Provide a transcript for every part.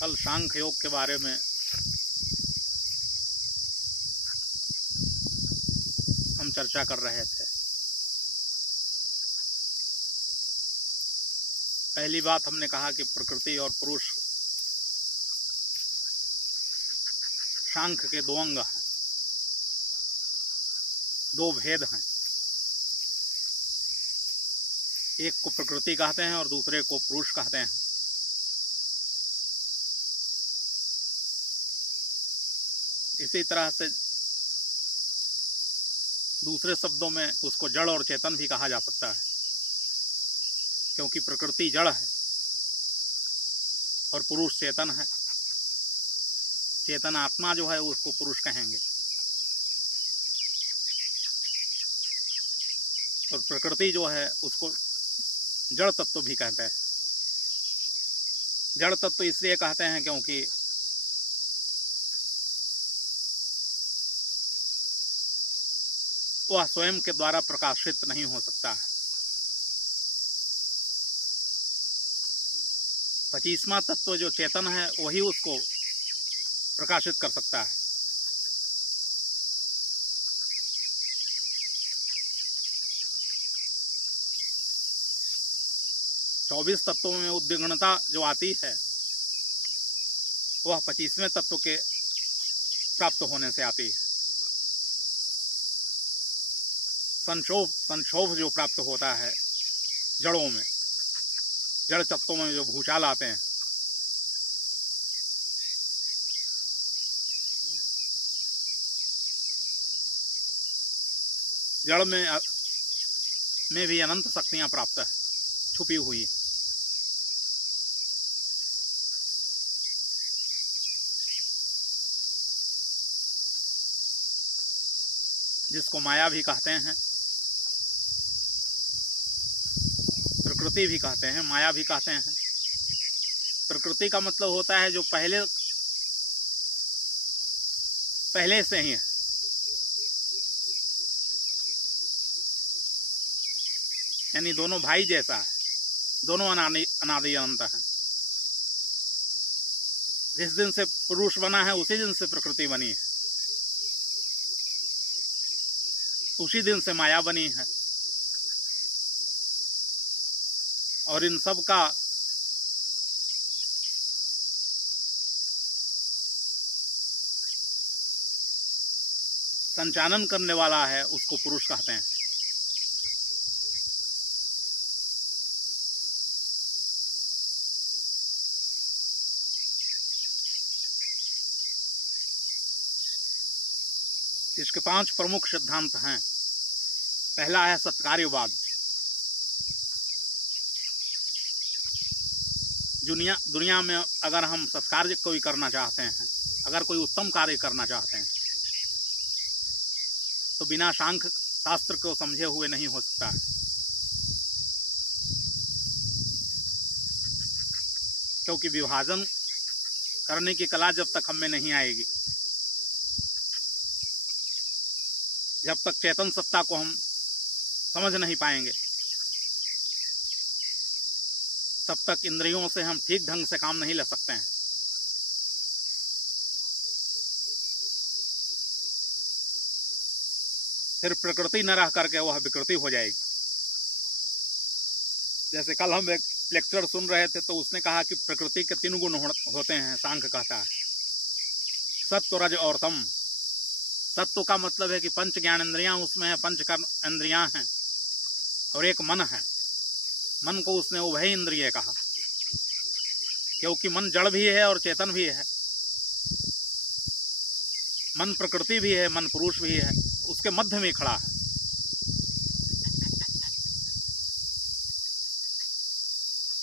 कल सांख्य योग के बारे में हम चर्चा कर रहे थे। पहली बात हमने कहा कि प्रकृति और पुरुष सांख्य के दो अंग हैं, दो भेद हैं। एक को प्रकृति कहते हैं और दूसरे को पुरुष कहते हैं। इसी तरह से दूसरे शब्दों में उसको जड़ और चेतन भी कहा जा सकता है, क्योंकि प्रकृति जड़ है और पुरुष चेतन है। चेतन आत्मा जो है उसको पुरुष कहेंगे और प्रकृति जो है उसको जड़ तत्व भी कहते हैं। जड़ तत्व इसलिए कहते हैं क्योंकि वह स्वयं के द्वारा प्रकाशित नहीं हो सकता है। 25वां तत्व जो चेतन है वही उसको प्रकाशित कर सकता है। चौबीस तत्वों में उद्विग्नता जो आती है वह 25वें तत्व के प्राप्त होने से आती है। संक्षोभ जो प्राप्त होता है जड़ों में, जड़ तत्वों में जो भूचाल आते हैं, जड़ में भी अनंत शक्तियां प्राप्त है, छुपी हुई है। जिसको माया भी कहते हैं, प्रकृति भी कहते हैं, माया भी कहते हैं। प्रकृति का मतलब होता है जो पहले से ही है, यानी दोनों भाई जैसा है, दोनों अनादि अनंत हैं। जिस दिन से पुरुष बना है उसी दिन से प्रकृति बनी है, उसी दिन से माया बनी है। और इन सब का संचालन करने वाला है, उसको पुरुष कहते हैं। इसके 5 प्रमुख सिद्धांत हैं। पहला है सत्कार्यवाद। दुनिया में अगर हम सत्कार्य कोई करना चाहते हैं, अगर कोई उत्तम कार्य करना चाहते हैं, तो बिना सांख्य शास्त्र को समझे हुए नहीं हो सकता है। क्योंकि विभाजन करने की कला जब तक हम में नहीं आएगी, जब तक चेतन सत्ता को हम समझ नहीं पाएंगे, तब तक इंद्रियों से हम ठीक ढंग से काम नहीं ले सकते हैं। फिर प्रकृति न रह करके वह विकृति हो जाएगी। जैसे कल हम एक लेक्चर सुन रहे थे तो उसने कहा कि प्रकृति के 3 गुण होते हैं। सांख्य कहता है सत्व, रज और तम। सत्व का मतलब है कि 5 ज्ञानेंद्रियां उसमें है, 5 कर्म इंद्रियां हैं और एक मन है। मन को उसने उभय इंद्रिय कहा, क्योंकि मन जड़ भी है और चेतन भी है। मन प्रकृति भी है, मन पुरुष भी है, उसके मध्य में खड़ा है।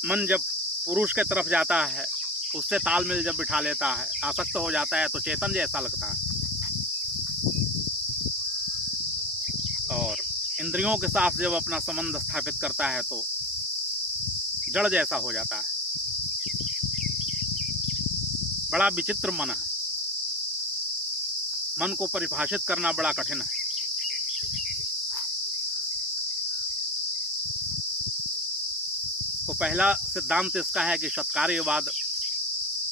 मन जब पुरुष के तरफ जाता है, उससे तालमेल जब बिठा लेता है, आसक्त हो जाता है, तो चेतन जैसा लगता है। और इंद्रियों के साथ जब अपना संबंध स्थापित करता है तो जड़ जैसा हो जाता है। बड़ा विचित्र मन है। मन को परिभाषित करना बड़ा कठिन है। तो पहला सिद्धांत इसका है कि सत्कार्यवाद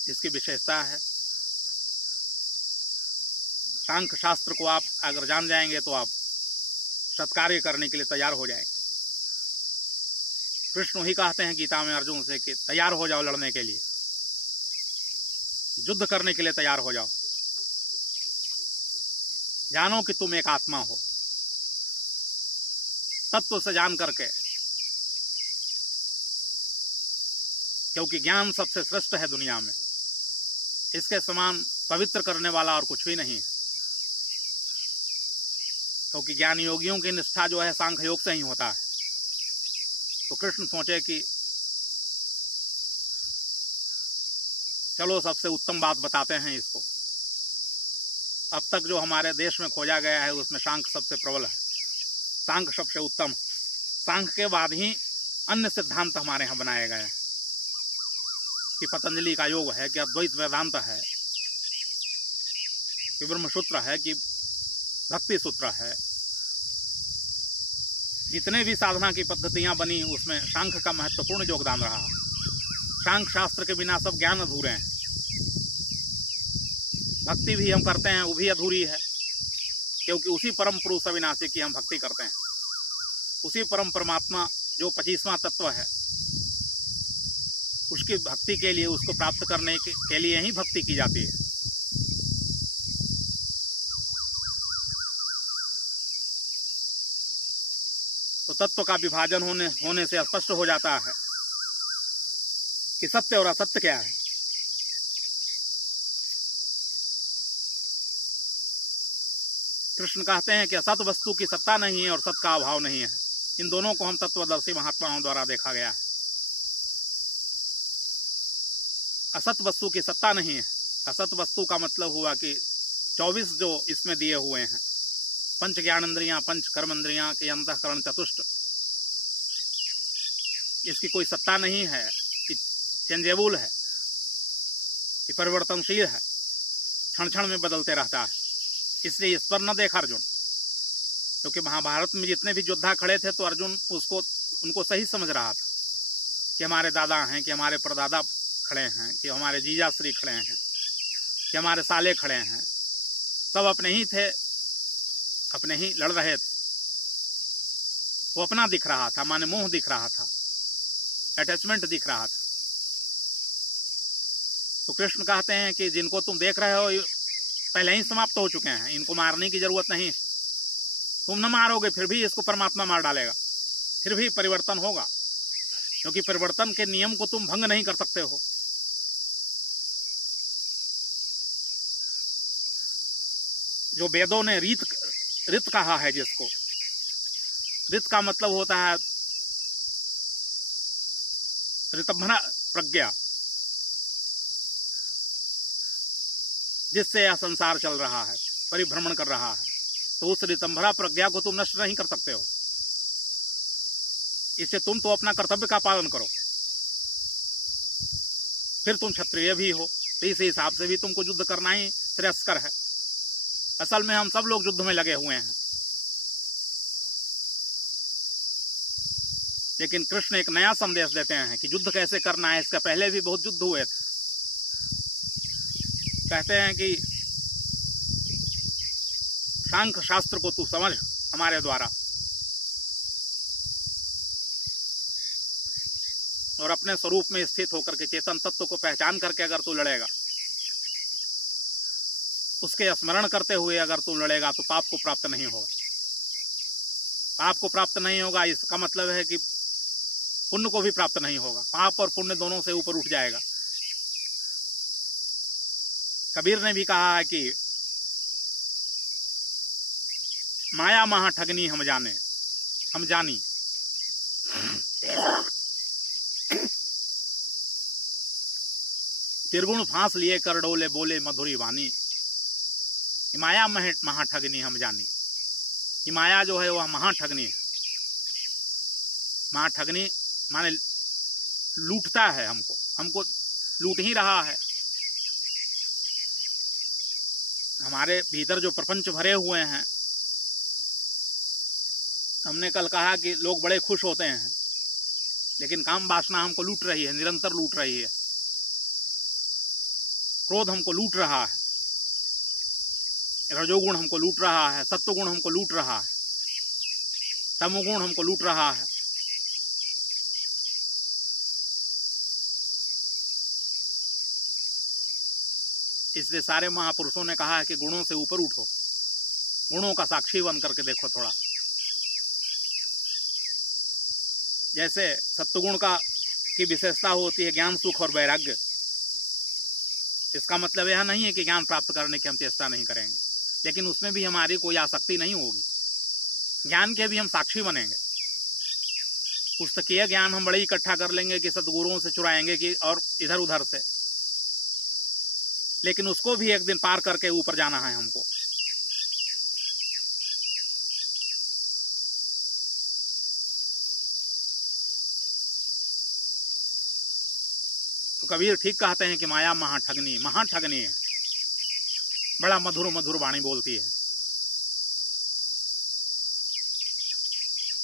इसकी विशेषता है। सांख्य शास्त्र को आप अगर जान जाएंगे तो आप सत्कार्य करने के लिए तैयार हो जाएंगे। कृष्ण ही कहते हैं गीता में अर्जुन से कि तैयार हो जाओ लड़ने के लिए, युद्ध करने के लिए तैयार हो जाओ। जानो कि तुम एक आत्मा हो, तत्व से जान करके, क्योंकि ज्ञान सबसे श्रेष्ठ है दुनिया में, इसके समान पवित्र करने वाला और कुछ भी नहीं है। क्योंकि ज्ञान योगियों की निष्ठा जो है सांख्य योग से ही होता है। तो कृष्ण सोचे कि चलो सबसे उत्तम बात बताते हैं इसको। अब तक जो हमारे देश में खोजा गया है उसमें सांख्य सबसे प्रबल है, सांख्य सबसे उत्तम। सांख्य के बाद ही अन्य सिद्धांत हमारे यहाँ बनाए गए हैं कि पतंजलि का योग है, कि अद्वैत वेदांत है, कि ब्रह्म सूत्र है, कि भक्ति सूत्र है। जितने भी साधना की पद्धतियां बनी उसमें सांख्य का महत्वपूर्ण योगदान रहा। सांख्य शास्त्र के बिना सब ज्ञान अधूरे हैं। भक्ति भी हम करते हैं वो भी अधूरी है, क्योंकि उसी परम पुरुष अविनाशी की हम भक्ति करते हैं। उसी परम परमात्मा जो 25वां तत्व है, उसकी भक्ति के लिए, उसको प्राप्त करने के लिए ही भक्ति की जाती है। तो तत्व का विभाजन होने से स्पष्ट हो जाता है कि सत्य और असत्य क्या है। कृष्ण कहते हैं कि असत वस्तु की सत्ता नहीं है और सत्य का अभाव नहीं है। इन दोनों को हम तत्वदर्शी महात्माओं द्वारा देखा गया है। असत वस्तु की सत्ता नहीं है। असत वस्तु का मतलब हुआ कि 24 जो इसमें दिए हुए हैं, पंच ज्ञानेंद्रियां, पंच कर्मेंद्रियां के अंतःकरण चतुष्ट, इसकी कोई सत्ता नहीं है, कि चेंजेबल है, कि परिवर्तनशील है, क्षण क्षण में बदलते रहता है। इसलिए इस पर न देखा अर्जुन, क्योंकि महाभारत में जितने भी योद्धा खड़े थे तो अर्जुन उनको सही समझ रहा था कि हमारे दादा हैं, कि हमारे परदादा खड़े हैं, कि हमारे जीजा श्री खड़े हैं, कि हमारे साले खड़े हैं, सब अपने ही थे, अपने ही लड़ रहे थे। वो अपना दिख रहा था, माने मोह दिख रहा था, अटैचमेंट दिख रहा था। तो कृष्ण कहते हैं कि जिनको तुम देख रहे हो पहले ही समाप्त हो चुके हैं, इनको मारने की जरूरत नहीं। तुम न मारोगे फिर भी इसको परमात्मा मार डालेगा, फिर भी परिवर्तन होगा, क्योंकि परिवर्तन के नियम को तुम भंग नहीं कर सकते हो। जो वेदों ने ऋत कहा है, जिसको ऋत का मतलब होता है ऋतंभरा प्रज्ञा, जिससे यह संसार चल रहा है, परिभ्रमण कर रहा है। तो उस ऋतंभरा प्रज्ञा को तुम नष्ट नहीं कर सकते हो। इससे तुम तो अपना कर्तव्य का पालन करो, फिर तुम क्षत्रिय भी हो, तो इस हिसाब से भी तुमको युद्ध करना ही श्रेयस्कर है। असल में हम सब लोग युद्ध में लगे हुए हैं, लेकिन कृष्ण एक नया संदेश देते हैं कि युद्ध कैसे करना है। इसका पहले भी बहुत युद्ध हुए थे। कहते हैं कि सांख्य शास्त्र को तू समझ हमारे द्वारा, और अपने स्वरूप में स्थित होकर के चेतन तत्व को पहचान करके अगर तू लड़ेगा, उसके स्मरण करते हुए अगर तू लड़ेगा, तो पाप को प्राप्त नहीं होगा। पाप को प्राप्त नहीं होगा, इसका मतलब है कि पुण्य को भी प्राप्त नहीं होगा। पाप और पुण्य दोनों से ऊपर उठ जाएगा। कबीर ने भी कहा है कि माया महा ठगनी हम जानी, त्रिगुण फांस लिए कर डोले बोले मधुरी वाणी। माया महाठगनी हम जानी। कि माया जो है वह महाठगनी है। महाठगनी माने लूटता है हमको लूट ही रहा है। हमारे भीतर जो प्रपंच भरे हुए हैं, हमने कल कहा कि लोग बड़े खुश होते हैं, लेकिन काम वासना हमको लूट रही है, निरंतर लूट रही है। क्रोध हमको लूट रहा है, रजोगुण हमको लूट रहा है, सत्वगुण हमको लूट रहा है, तमोगुण हमको लूट रहा है। इसलिए सारे महापुरुषों ने कहा है कि गुणों से ऊपर उठो, गुणों का साक्षी बन करके देखो थोड़ा। जैसे सत्वगुण की विशेषता होती है ज्ञान, सुख और वैराग्य। इसका मतलब यह नहीं है कि ज्ञान प्राप्त करने की हम चेष्टा नहीं करेंगे, लेकिन उसमें भी हमारी कोई आसक्ति नहीं होगी। ज्ञान के भी हम साक्षी बनेंगे। पुस्तकीय ज्ञान हम बड़े इकट्ठा कर लेंगे कि सदगुरुओं से चुराएंगे कि और इधर उधर से, लेकिन उसको भी एक दिन पार करके ऊपर जाना है हमको। तो कबीर ठीक कहते हैं कि माया महाठगनी, महाठगनी है, बड़ा मधुर मधुर वाणी बोलती है।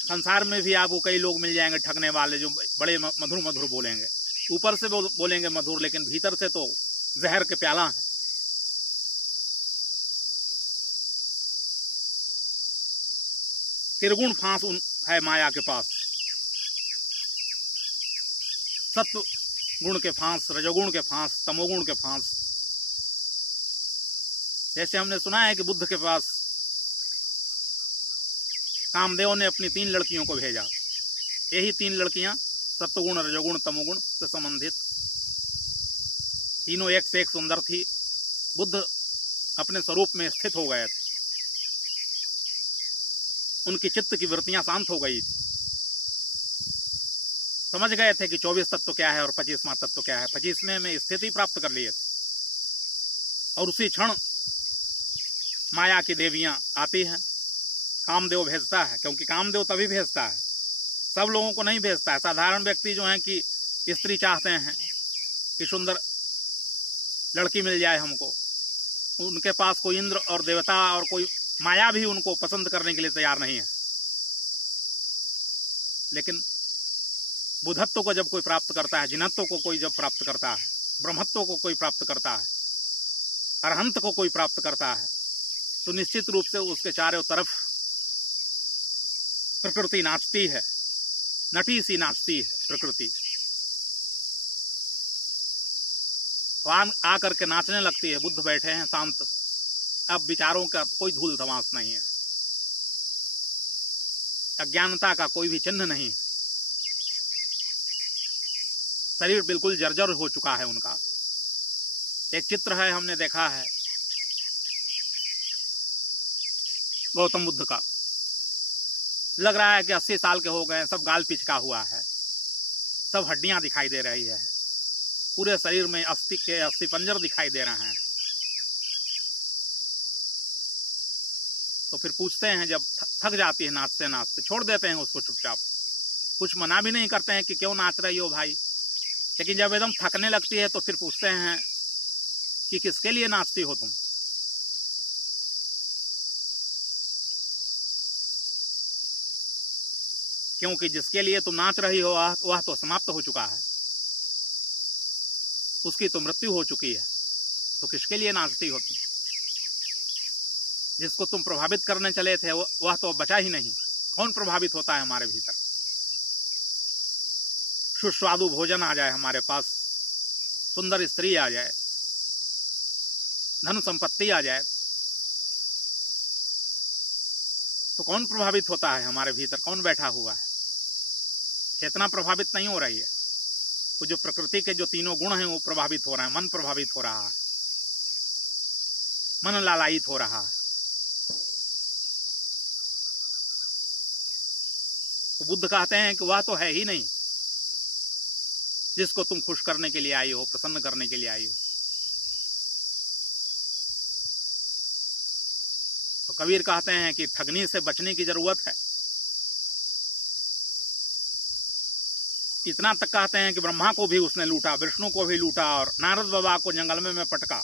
संसार में भी आपको कई लोग मिल जाएंगे ठगने वाले, जो बड़े मधुर मधुर बोलेंगे, ऊपर से बोलेंगे मधुर, लेकिन भीतर से तो जहर के प्याला है। त्रिगुण फांस है माया के पास, सत्व गुण के फांस, रजोगुण के फांस, तमोगुण के फांस। जैसे हमने सुना है कि बुद्ध के पास कामदेव ने अपनी 3 लड़कियों को भेजा। यही 3 लड़कियां सत्वगुण, रजोगुण, तमोगुण से संबंधित, तीनों एक से एक सुंदर थी। बुद्ध अपने स्वरूप में स्थित हो गए थे, उनकी चित्त की वृत्तियां शांत हो गई थी। समझ गए थे कि 24 तत्व क्या है और 25वां तत्व क्या है। 25वें में स्थिति प्राप्त कर लिए थे, और उसी क्षण माया की देवियां आती हैं, कामदेव भेजता है, क्योंकि कामदेव तभी भेजता है, सब लोगों को नहीं भेजता है। साधारण व्यक्ति जो हैं कि स्त्री चाहते हैं कि सुंदर लड़की मिल जाए हमको, उनके पास कोई इंद्र और देवता और कोई माया भी उनको पसंद करने के लिए तैयार नहीं है। लेकिन बुद्धत्व को जब कोई प्राप्त करता है, जिनत्व को कोई जब प्राप्त करता है, ब्रह्मत्व को कोई प्राप्त करता है, अरहंत को कोई प्राप्त करता है, तो निश्चित रूप से उसके चारों तरफ प्रकृति नाचती है, नटी सी नाचती है प्रकृति। तो आ करके नाचने लगती है। बुद्ध बैठे हैं शांत, अब विचारों का कोई धूल धमास नहीं है, अज्ञानता का कोई भी चिन्ह नहीं है। शरीर बिल्कुल जर्जर हो चुका है उनका। एक चित्र है, हमने देखा है गौतम बुद्ध का, लग रहा है कि 80 साल के हो गए, सब गाल पिचका हुआ है, सब हड्डियां दिखाई दे रही है, पूरे शरीर में अस्थि पंजर दिखाई दे रहे हैं। तो फिर पूछते हैं, जब थक जाती है नाचते नाचते, छोड़ देते हैं उसको चुपचाप, कुछ मना भी नहीं करते हैं कि क्यों नाच रही हो भाई। लेकिन जब एकदम थकने लगती है तो फिर पूछते हैं कि किसके लिए नाचती हो तुम। क्योंकि जिसके लिए तुम नाच रही हो वह तो समाप्त हो चुका है, उसकी तो मृत्यु हो चुकी है, तो किसके लिए नाचती हो तुम। जिसको तुम प्रभावित करने चले थे वह तो बचा ही नहीं। कौन प्रभावित होता है हमारे भीतर। सुस्वादु भोजन आ जाए हमारे पास, सुंदर स्त्री आ जाए, धन संपत्ति आ जाए, तो कौन प्रभावित होता है हमारे भीतर, कौन बैठा हुआ है। चेतना प्रभावित नहीं हो रही है, तो जो प्रकृति के जो तीनों गुण हैं वो प्रभावित हो रहे हैं। मन प्रभावित हो रहा है, मन लालायित हो रहा है। तो बुद्ध कहते हैं कि वह तो है ही नहीं जिसको तुम खुश करने के लिए आई हो, प्रसन्न करने के लिए आई हो। तो कबीर कहते हैं कि ठगनी से बचने की जरूरत है। इतना तक कहते हैं कि ब्रह्मा को भी उसने लूटा, विष्णु को भी लूटा, और नारद बाबा को जंगल में पटका,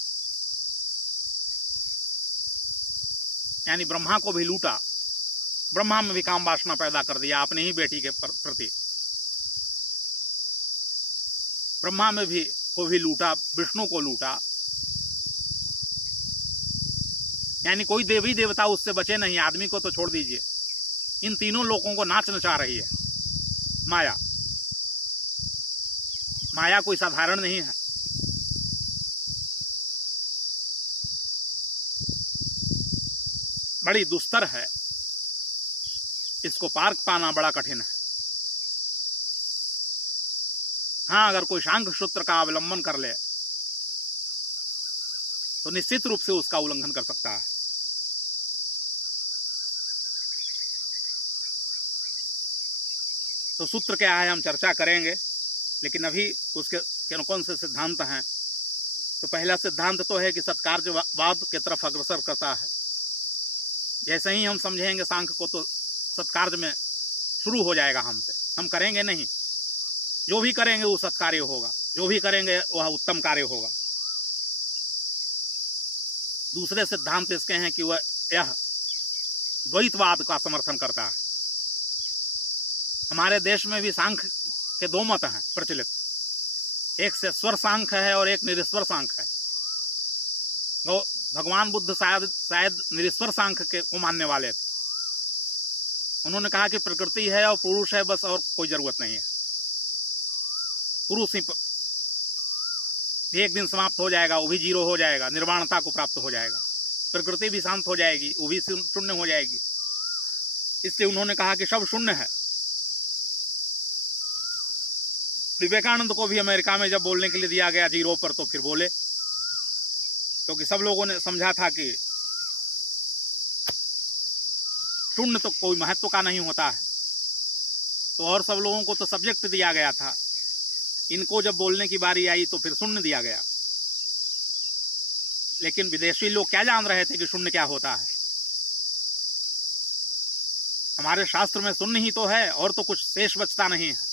यानी ब्रह्मा को भी लूटा। ब्रह्मा में भी काम वासना पैदा कर दिया अपनी ही बेटी के प्रति। ब्रह्मा में भी को भी लूटा, विष्णु को लूटा, यानी कोई देवी देवता उससे बचे नहीं, आदमी को तो छोड़ दीजिए, इन तीनों लोगों को नाच नचा रही है माया। माया कोई साधारण नहीं है। बड़ी दुस्तर है, इसको पार पाना बड़ा कठिन है। हाँ, अगर कोई सांख्य सूत्र का अवलंबन कर ले तो निश्चित रूप से उसका उल्लंघन कर सकता है। तो सूत्र क्या है हम चर्चा करेंगे, लेकिन अभी उसके कौन से सिद्धांत हैं। तो पहला सिद्धांत तो है कि सत्कार्यवाद की तरफ अग्रसर करता है। जैसे ही हम समझेंगे सांख्य को तो सत्कार्य में शुरू हो जाएगा हमसे, हम करेंगे नहीं, जो भी करेंगे वो सत्कार्य होगा, जो भी करेंगे वह उत्तम कार्य होगा। दूसरे सिद्धांत इसके हैं कि वह यह द्वैतवाद का समर्थन करता है। हमारे देश में भी सांख्य के दो मत हैं प्रचलित, एक से स्वर सांख्य है और एक निरीश्वर सांख्य है। तो भगवान बुद्ध शायद निरीश्वर सांख्य को मानने वाले थे। उन्होंने कहा कि प्रकृति है और पुरुष है, बस और कोई जरूरत नहीं है। पुरुष ही एक दिन समाप्त हो जाएगा, वो भी जीरो हो जाएगा, निर्वाणता को प्राप्त हो जाएगा, प्रकृति भी शांत हो जाएगी, वो भी शून्य हो जाएगी। इसलिए उन्होंने कहा कि सब शून्य है। विवेकानंद को भी अमेरिका में जब बोलने के लिए दिया गया जीरो पर, तो फिर बोले, क्योंकि सब लोगों ने समझा था कि शून्य तो कोई महत्व का नहीं होता है। तो और सब लोगों को तो सब्जेक्ट दिया गया था, इनको जब बोलने की बारी आई तो फिर शून्य दिया गया। लेकिन विदेशी लोग क्या जान रहे थे कि शून्य क्या होता है। हमारे शास्त्र में शून्य ही तो है, और तो कुछ शेष बचता नहीं है।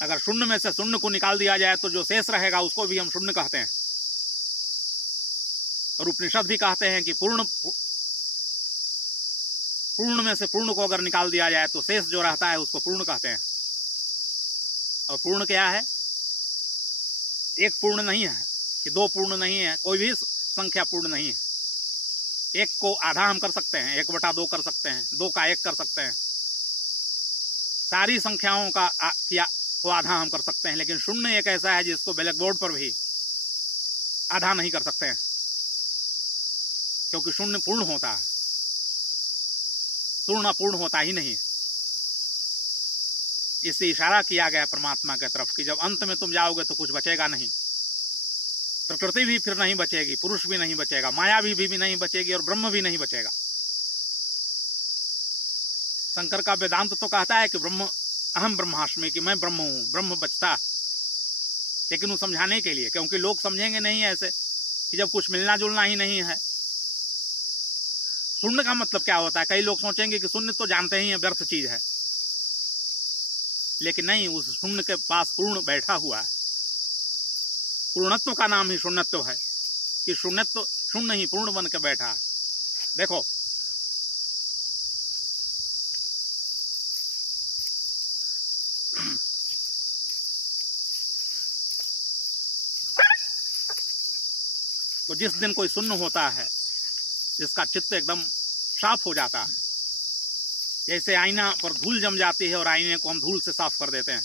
अगर शून्य में से शून्य को निकाल दिया जाए तो जो शेष रहेगा उसको भी हम शून्य कहते हैं। और उपनिषद भी कहते हैं कि पूर्ण में से पूर्ण को अगर निकाल दिया जाए तो शेष जो रहता है उसको पूर्ण कहते हैं। और पूर्ण क्या है? एक पूर्ण नहीं है कि दो पूर्ण नहीं है, कोई भी संख्या पूर्ण नहीं है। एक को आधा हम कर सकते हैं, 1/2 कर सकते हैं, 2 का 1 कर सकते हैं, सारी संख्याओं का को आधा हम कर सकते हैं। लेकिन शून्य एक ऐसा है जिसको ब्लैक बोर्ड पर भी आधा नहीं कर सकते हैं, क्योंकि शून्य पूर्ण होता है, पूर्ण अपूर्ण होता ही नहीं। इससे इशारा किया गया परमात्मा की तरफ कि जब अंत में तुम जाओगे तो कुछ बचेगा नहीं। प्रकृति भी फिर नहीं बचेगी, पुरुष भी नहीं बचेगा, माया भी नहीं बचेगी, और ब्रह्म भी नहीं बचेगा। शंकर का वेदांत तो कहता है कि ब्रह्म अहम ब्रह्मास्मि, कि मैं ब्रह्म हूं, ब्रह्म बचता। लेकिन वो समझाने के लिए, क्योंकि लोग समझेंगे नहीं ऐसे कि जब कुछ मिलना जुलना ही नहीं है। शून्य का मतलब क्या होता है? कई लोग सोचेंगे कि शून्य तो जानते ही है, व्यर्थ चीज है। लेकिन नहीं, उस शून्य के पास पूर्ण बैठा हुआ है। पूर्णत्व का नाम ही शून्यत्व है, कि शून्यत्व शून्य ही पूर्ण बन के बैठा है। देखो, तो जिस दिन कोई शून्य होता है, जिसका चित्त एकदम साफ हो जाता है, जैसे आईना पर धूल जम जाती है और आईने को हम धूल से साफ कर देते हैं,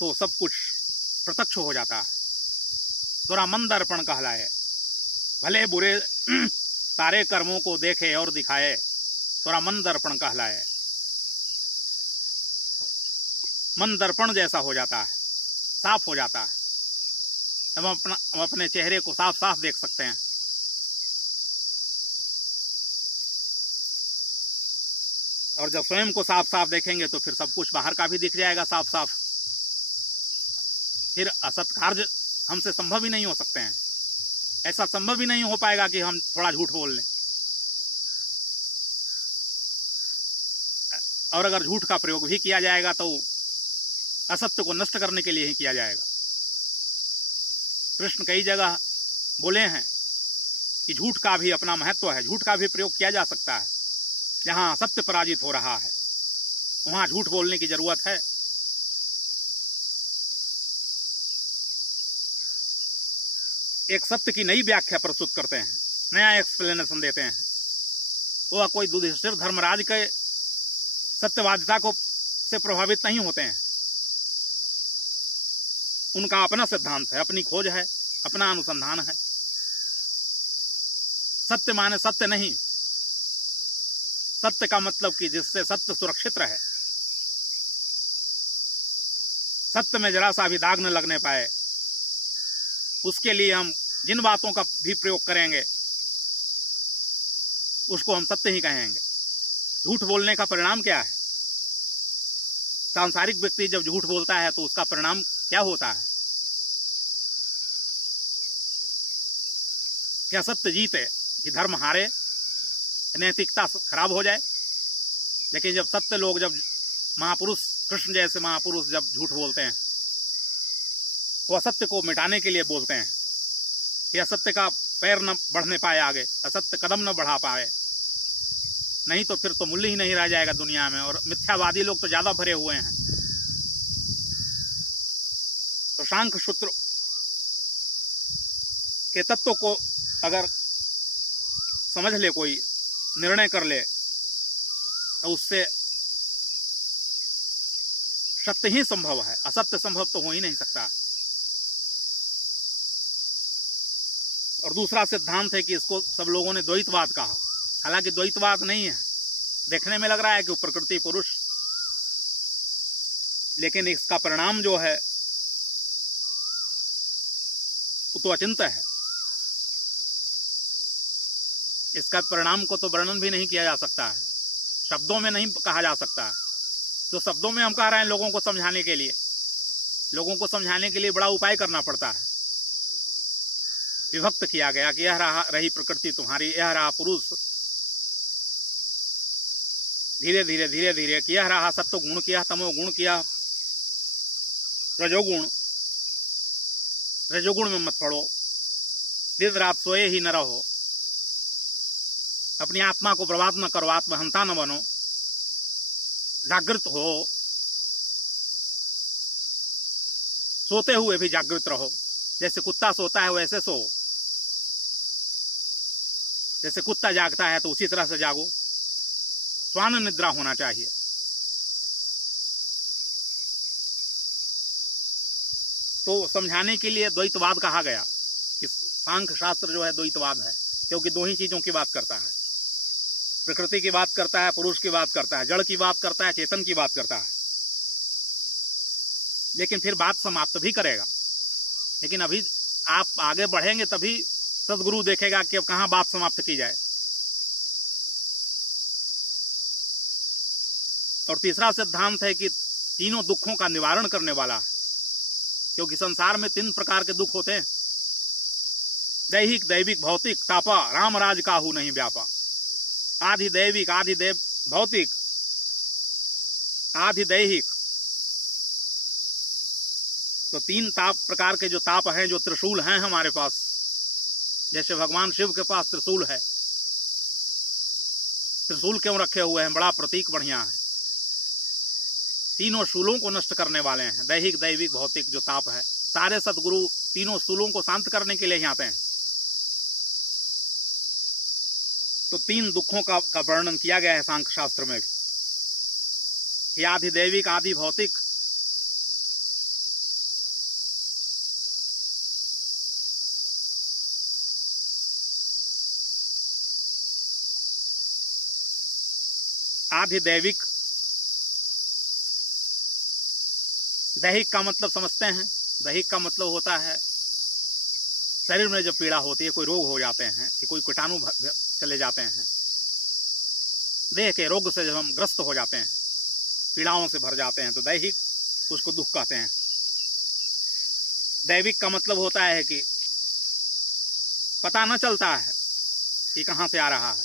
तो सब कुछ प्रत्यक्ष हो जाता है। थोड़ा मन दर्पण कहलाए, भले बुरे सारे कर्मों को देखे और दिखाए, थोड़ा मन दर्पण कहलाए। मन दर्पण जैसा हो जाता है, साफ हो जाता है। हम अपने चेहरे को साफ साफ देख सकते हैं। और जब स्वयं को साफ साफ देखेंगे तो फिर सब कुछ बाहर का भी दिख जाएगा साफ साफ। फिर असत कार्य हमसे संभव ही नहीं हो सकते हैं। ऐसा संभव ही नहीं हो पाएगा कि हम थोड़ा झूठ बोल लें। और अगर झूठ का प्रयोग भी किया जाएगा तो असत्य को नष्ट करने के लिए ही किया जाएगा। कृष्ण कई जगह बोले हैं कि झूठ का भी अपना महत्व है, झूठ का भी प्रयोग किया जा सकता है। जहां सत्य पराजित हो रहा है वहां झूठ बोलने की जरूरत है। एक सत्य की नई व्याख्या प्रस्तुत करते हैं, नया एक्सप्लेनेशन देते हैं। वह कोई युधिष्ठिर धर्मराज के सत्यवादिता को से प्रभावित नहीं होते हैं। उनका अपना सिद्धांत है, अपनी खोज है, अपना अनुसंधान है। सत्य माने सत्य नहीं, सत्य का मतलब कि जिससे सत्य सुरक्षित रहे, सत्य में जरा सा भी दाग न लगने पाए, उसके लिए हम जिन बातों का भी प्रयोग करेंगे उसको हम सत्य ही कहेंगे। झूठ बोलने का परिणाम क्या है? सांसारिक व्यक्ति जब झूठ बोलता है तो उसका परिणाम क्या होता है? क्या सत्य जीते कि धर्म हारे, नैतिकता खराब हो जाए? लेकिन जब सत्य लोग, जब महापुरुष कृष्ण जैसे महापुरुष जब झूठ बोलते हैं, वो असत्य को मिटाने के लिए बोलते हैं कि असत्य का पैर न बढ़ने पाए आगे, असत्य कदम न बढ़ा पाए, नहीं तो फिर तो मूल्य ही नहीं रह जाएगा दुनिया में। और मिथ्यावादी लोग तो ज्यादा भरे हुए हैं। तो शांख सूत्र के तत्व को अगर समझ ले, कोई निर्णय कर ले, तो उससे सत्य ही संभव है, असत्य संभव तो हो ही नहीं सकता। और दूसरा सिद्धांत है कि इसको सब लोगों ने द्वैतवाद कहा। हालांकि द्वैतवाद नहीं है, देखने में लग रहा है कि प्रकृति पुरुष, लेकिन इसका परिणाम जो है वो तो अचिंत्य है। इसका परिणाम को तो वर्णन भी नहीं किया जा सकता है, शब्दों में नहीं कहा जा सकता है। तो शब्दों में हम कह रहे हैं लोगों को समझाने के लिए, लोगों को समझाने के लिए बड़ा उपाय करना पड़ता है। विभक्त किया गया कि यह रही प्रकृति तुम्हारी, यह रहा पुरुष, धीरे धीरे धीरे धीरे कि यह रहा सत्व गुण, किया तमो गुण, किया रजोगुण। रजोगुण में मत पड़ो, दिन रात सोए ही न रहो, अपनी आत्मा को बर्बाद न करो, आत्महंता न बनो, जागृत हो, सोते हुए भी जागृत रहो। जैसे कुत्ता सोता है वैसे सो, जैसे कुत्ता जागता है तो उसी तरह से जागो। स्वान निद्रा होना चाहिए। तो समझाने के लिए द्वैतवाद कहा गया कि सांख्य शास्त्र जो है द्वैतवाद है, क्योंकि दो ही चीजों की बात करता है, प्रकृति की बात करता है, पुरुष की बात करता है, जड़ की बात करता है, चेतन की बात करता है। लेकिन फिर बात समाप्त भी करेगा। लेकिन अभी आप आगे बढ़ेंगे तभी सदगुरु देखेगा कि अब कहां बात समाप्त की जाए। और तीसरा सिद्धांत है कि तीनों दुखों का निवारण करने वाला है, क्योंकि संसार में 3 प्रकार के दुख होते हैं, दैहिक, दैविक, भौतिक। तापा राम राज काहू नहीं व्यापा। आधि दैविक, आधि भौतिक, आधि दैहिक। तो 3 प्रकार के जो ताप हैं, जो त्रिशूल हैं हमारे पास, जैसे भगवान शिव के पास त्रिशूल है। त्रिशूल क्यों रखे हुए हैं? बड़ा प्रतीक बढ़िया है। तीनों शूलों को नष्ट करने वाले हैं, दैहिक, दैविक, भौतिक जो ताप है। सारे सदगुरु तीनों शूलों को शांत करने के लिए ही आते हैं। तो 3 दुखों का वर्णन किया गया है सांख्य शास्त्र में भी, कि आधि दैविक, आधि भौतिक, आधि दैविक। दैहिक का मतलब समझते हैं, दैहिक का मतलब होता है शरीर में जब पीड़ा होती है, कोई रोग हो जाते हैं, कि कोई कीटाणु चले जाते हैं, देह के रोग से जब हम ग्रस्त हो जाते हैं, पीड़ाओं से भर जाते हैं, तो दैहिक, उसको दुख कहते हैं। दैविक का मतलब होता है कि पता न चलता है कि कहां से आ रहा है,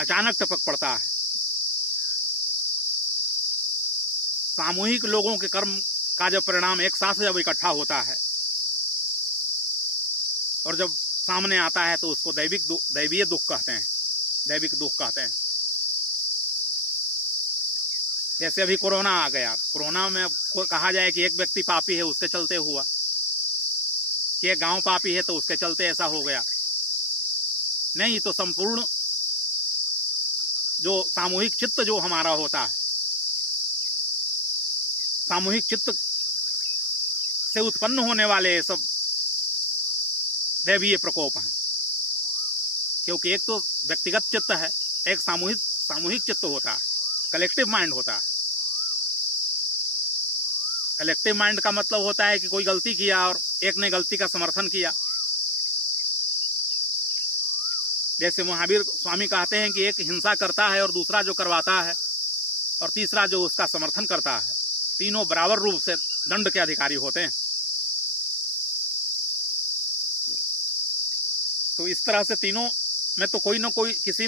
अचानक टपक पड़ता है। सामूहिक लोगों के कर्म का जब परिणाम एक साथ जब इकट्ठा होता है और जब सामने आता है, तो उसको दैवीय दुख कहते हैं, दैविक दुख कहते हैं। जैसे अभी कोरोना आ गया, कोरोना में कहा जाए कि एक व्यक्ति पापी है, उसके चलते हुआ, कि एक गांव पापी है तो उसके चलते ऐसा हो गया। नहीं, तो संपूर्ण जो सामूहिक चित्त जो हमारा होता है, सामूहिक चित्त से उत्पन्न होने वाले सब दैवीय प्रकोप हैं। क्योंकि एक तो व्यक्तिगत चित्त है, एक सामूहिक चित्त होता है, कलेक्टिव माइंड होता है। कलेक्टिव माइंड का मतलब होता है कि कोई गलती किया और एक ने गलती का समर्थन किया। जैसे महावीर स्वामी कहते हैं कि एक हिंसा करता है और दूसरा जो करवाता है और तीसरा जो उसका समर्थन करता है, तीनों बराबर रूप से दंड के अधिकारी होते हैं। तो इस तरह से तीनों में तो कोई ना कोई किसी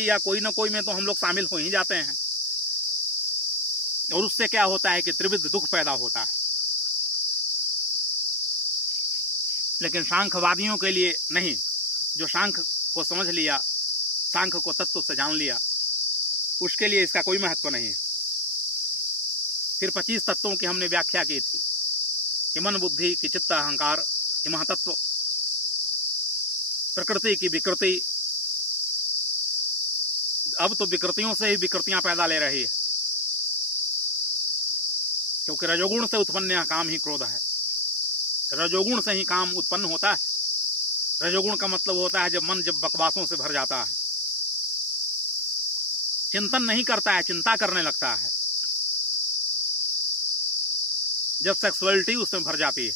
या कोई ना कोई में तो हम लोग शामिल हो ही जाते हैं। और उससे क्या होता है कि त्रिविध दुख पैदा होता है। लेकिन सांख्यवादियों के लिए नहीं, जो सांख्य को समझ लिया, सांख्य को तत्व से जान लिया, उसके लिए इसका कोई महत्व नहीं है। फिर 25 तत्वों की हमने व्याख्या की थी कि मन, बुद्धि, कि चित्त, अहंकार, कि महतत्व, प्रकृति की विकृति। अब तो विकृतियों से ही विकृतियां पैदा ले रही है, क्योंकि रजोगुण से उत्पन्न काम ही क्रोध है। रजोगुण से ही काम उत्पन्न होता है। रजोगुण का मतलब होता है जब मन बकवासों से भर जाता है, चिंतन नहीं करता है, चिंता करने लगता है, जब सेक्सुअलिटी उसमें भर जाती है।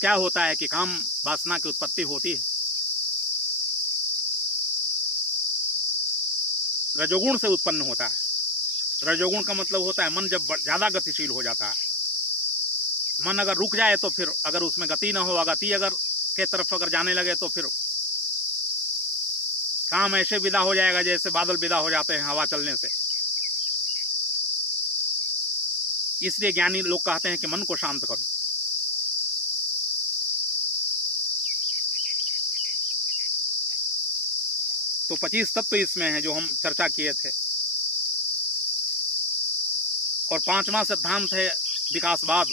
क्या होता है कि काम वासना की उत्पत्ति होती है। रजोगुण से उत्पन्न होता है। रजोगुण का मतलब होता है मन जब ज्यादा गतिशील हो जाता है। मन अगर रुक जाए तो फिर अगर उसमें गति ना हो, गति अगर के तरफ अगर जाने लगे तो फिर काम ऐसे विदा हो जाएगा जैसे बादल विदा हो जाते हैं हवा चलने से। इसलिए ज्ञानी लोग कहते हैं कि मन को शांत करो। तो 25 तत्व इसमें है जो हम चर्चा किए थे। और 5वां सिद्धांत है विकासवाद।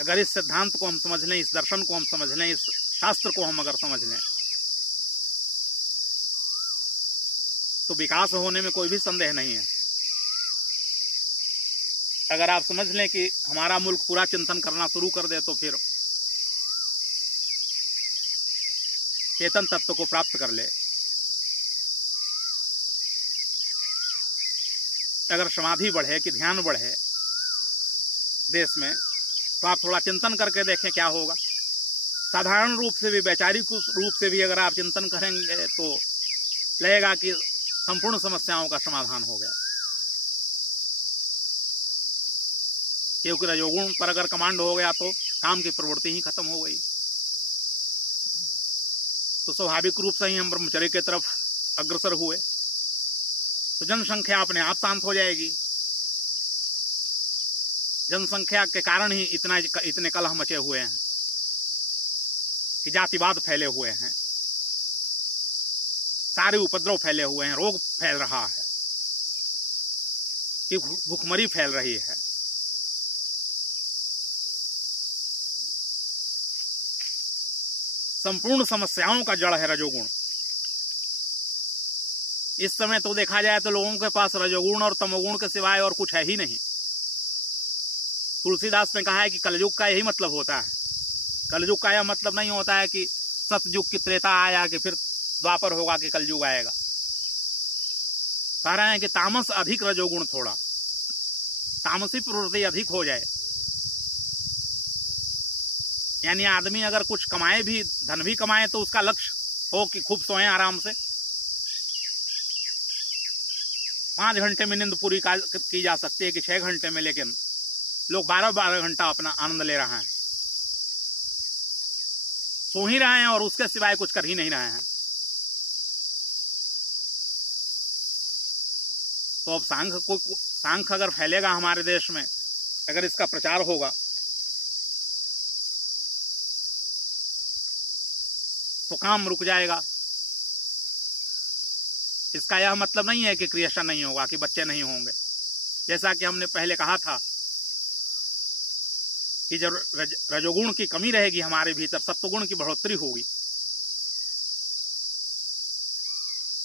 अगर इस सिद्धांत को हम समझ लें, इस दर्शन को हम समझ लें, इस शास्त्र को हम अगर समझ लें, तो विकास होने में कोई भी संदेह नहीं है। अगर आप समझ लें कि हमारा मुल्क पूरा चिंतन करना शुरू कर दे तो फिर चेतन तत्व को प्राप्त कर ले। अगर समाधि बढ़े कि ध्यान बढ़े देश में, तो आप थोड़ा चिंतन करके देखें क्या होगा। साधारण रूप से भी, वैचारिक रूप से भी अगर आप चिंतन करेंगे तो लगेगा कि संपूर्ण समस्याओं का समाधान हो गया। क्योंकि रजोगुण पर अगर कमांड हो गया तो काम की प्रवृत्ति ही खत्म हो गई। तो स्वाभाविक रूप से ही हम ब्रह्मचर्य की तरफ अग्रसर हुए, तो जनसंख्या अपने आप शांत हो जाएगी। जनसंख्या के कारण ही इतने कलह मचे हुए हैं कि जातिवाद फैले हुए हैं, सारे उपद्रव फैले हुए हैं, रोग फैल रहा है, कि भूखमरी फैल रही है। संपूर्ण समस्याओं का जड़ है रजोगुण। इस समय तो देखा जाए तो लोगों के पास रजोगुण और तमोगुण के सिवाय और कुछ है ही नहीं। तुलसीदास ने कहा है कि कलयुग का यही मतलब होता है। कलयुग का यह मतलब नहीं होता है कि सतयुग की त्रेता आया कि फिर द्वापर होगा कि कलयुग आएगा। कह रहे हैं कि तामस अधिक, रजोगुण थोड़ा, तामसी प्रवृत्ति अधिक हो जाए। यानी आदमी अगर कुछ कमाए भी, धन भी कमाए, तो उसका लक्ष्य हो कि खूब सोएं आराम से, 5 घंटे में नींद पूरी की जा सकती है कि 6 घंटे में, लेकिन लोग 12-12 घंटा अपना आनंद ले रहे हैं, सो ही रहे हैं और उसके सिवाय कुछ कर ही नहीं रहे हैं। तो अब सांख्य अगर फैलेगा हमारे देश में, अगर इसका प्रचार होगा, तो काम रुक जाएगा। इसका यह मतलब नहीं है कि क्रिएशन नहीं होगा, कि बच्चे नहीं होंगे। जैसा कि हमने पहले कहा था कि जब रजोगुण की कमी रहेगी हमारे भीतर, सत्वगुण की बढ़ोतरी होगी,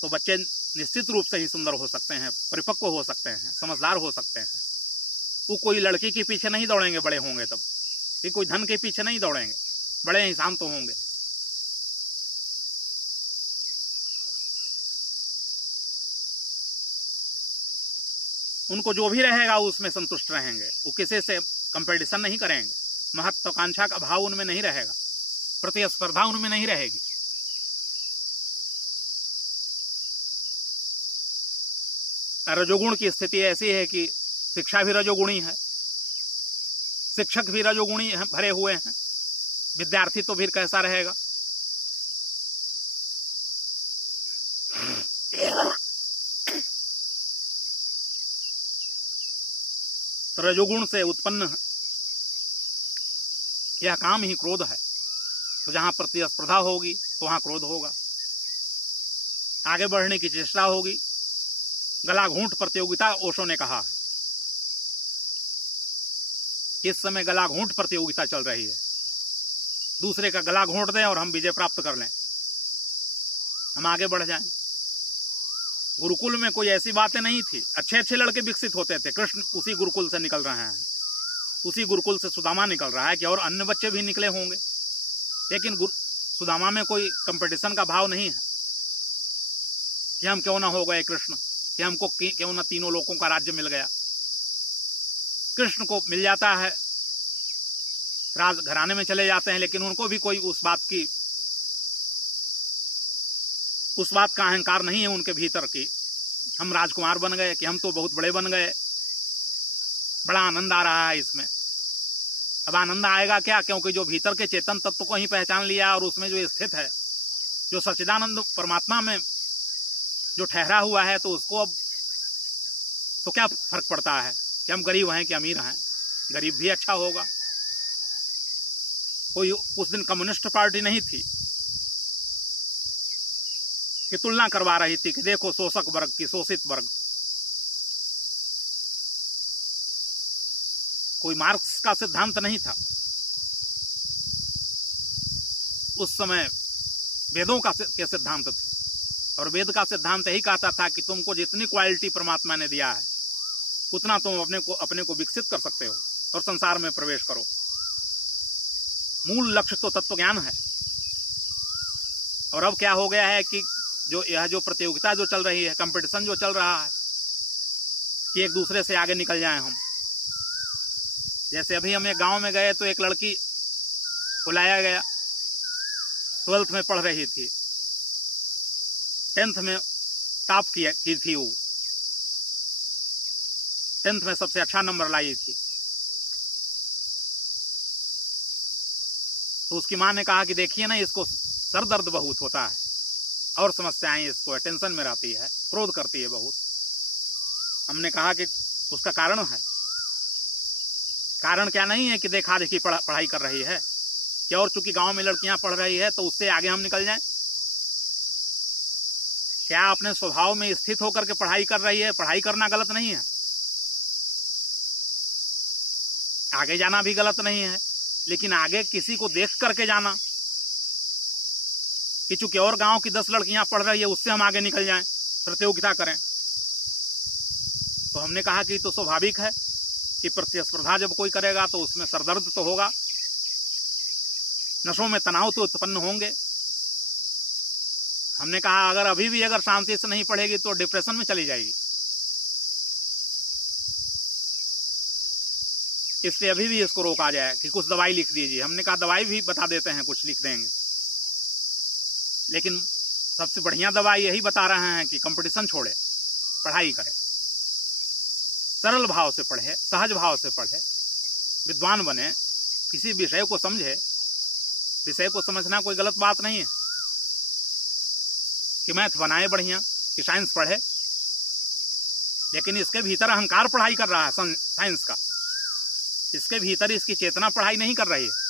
तो बच्चे निश्चित रूप से ही सुंदर हो सकते हैं, परिपक्व हो सकते हैं, समझदार हो सकते हैं। वो कोई लड़की के पीछे नहीं दौड़ेंगे बड़े होंगे तब, कि कोई धन के पीछे नहीं दौड़ेंगे, बड़े ही शांत होंगे। उनको जो भी रहेगा उसमें संतुष्ट रहेंगे, वो किसी से कंपटीशन नहीं करेंगे, महत्वाकांक्षा का भाव उनमें नहीं रहेगा, प्रतिस्पर्धा उनमें नहीं रहेगी। रजोगुण की स्थिति ऐसी है कि शिक्षा भी रजोगुणी है, शिक्षक भी रजोगुणी भरे हुए हैं, विद्यार्थी तो फिर कैसा रहेगा। रजोगुण से उत्पन्न यह काम ही क्रोध है, तो जहां प्रतिस्पर्धा होगी तो वहां क्रोध होगा, आगे बढ़ने की चेष्टा होगी। गला घूंट प्रतियोगिता ओशो ने कहा, इस समय गला घूंट प्रतियोगिता चल रही है, दूसरे का गला घोंट दें और हम विजय प्राप्त कर लें, हम आगे बढ़ जाएं। गुरुकुल में कोई ऐसी बातें नहीं थी, अच्छे अच्छे लड़के विकसित होते थे। कृष्ण उसी गुरुकुल से निकल रहे हैं, उसी गुरुकुल से सुदामा निकल रहा है, कि और अन्य बच्चे भी निकले होंगे, लेकिन सुदामा में कोई कंपटीशन का भाव नहीं है कि हम क्यों ना हो गए कृष्ण, कि हमको क्यों ना तीनों लोगों का राज्य मिल गया। कृष्ण को मिल जाता है, राज घराने में चले जाते हैं, लेकिन उनको भी कोई उस बात का अहंकार नहीं है उनके भीतर की हम राजकुमार बन गए, कि हम तो बहुत बड़े बन गए। बड़ा आनंद आ रहा है इसमें। अब आनंद आएगा क्या, क्योंकि जो भीतर के चेतन तत्व को ही पहचान लिया और उसमें जो स्थित है, जो सच्चिदानंद परमात्मा में जो ठहरा हुआ है, तो उसको अब तो क्या फर्क पड़ता है कि हम गरीब हैं कि अमीर हैं। गरीब भी अच्छा होगा। कोई उस दिन कम्युनिस्ट पार्टी नहीं थी कि तुलना करवा रही थी कि देखो शोषक वर्ग की, शोषित वर्ग। कोई मार्क्स का सिद्धांत नहीं था उस समय, वेदों के सिद्धांत थे, और वेद का सिद्धांत यही कहता था कि तुमको जितनी क्वालिटी परमात्मा ने दिया है उतना तुम अपने को विकसित कर सकते हो और संसार में प्रवेश करो। मूल लक्ष्य तो तत्व ज्ञान है। और अब क्या हो गया है कि जो प्रतियोगिता जो चल रही है, कंपटीशन जो चल रहा है, कि एक दूसरे से आगे निकल जाएं हम। जैसे अभी हम एक गांव में गए तो एक लड़की बुलाया गया, 12th में पढ़ रही थी, 10th में टॉप की थी, वो 10th में सबसे अच्छा नंबर लाई थी। तो उसकी माँ ने कहा कि देखिए ना, इसको सर दर्द बहुत होता है और समस्याएं इसको, टेंशन में रहती है, क्रोध करती है बहुत। हमने कहा कि उसका कारण है। कारण क्या नहीं है कि देखा देखी पढ़ाई कर रही है, कि और चूंकि गांव में लड़कियां पढ़ रही है तो उससे आगे हम निकल जाएं। क्या अपने स्वभाव में स्थित होकर के पढ़ाई कर रही है? पढ़ाई करना गलत नहीं है, आगे जाना भी गलत नहीं है, लेकिन आगे किसी को देख करके जाना कि चूंकि और गांव की 10 लड़कियां पढ़ रही है उससे हम आगे निकल जाएं, प्रतियोगिता करें। तो हमने कहा कि तो स्वाभाविक है कि प्रतिस्पर्धा जब कोई करेगा तो उसमें सरदर्द तो होगा, नशों में तनाव तो उत्पन्न होंगे। हमने कहा अगर अभी भी अगर शांति से नहीं पढ़ेगी तो डिप्रेशन में चली जाएगी, इसलिए अभी भी इसको रोका जाए कि कुछ दवाई लिख दीजिए। हमने कहा दवाई भी बता देते हैं, कुछ लिख देंगे, लेकिन सबसे बढ़िया दवाई यही बता रहे हैं कि कंपटीशन छोड़े, पढ़ाई करे, सरल भाव से पढ़े, सहज भाव से पढ़े, विद्वान बने, किसी विषय को समझे। विषय को समझना कोई गलत बात नहीं है कि मैथ बनाए बढ़िया, कि साइंस पढ़े, लेकिन इसके भीतर अहंकार पढ़ाई कर रहा है साइंस का, इसके भीतर इसकी चेतना पढ़ाई नहीं कर रही है।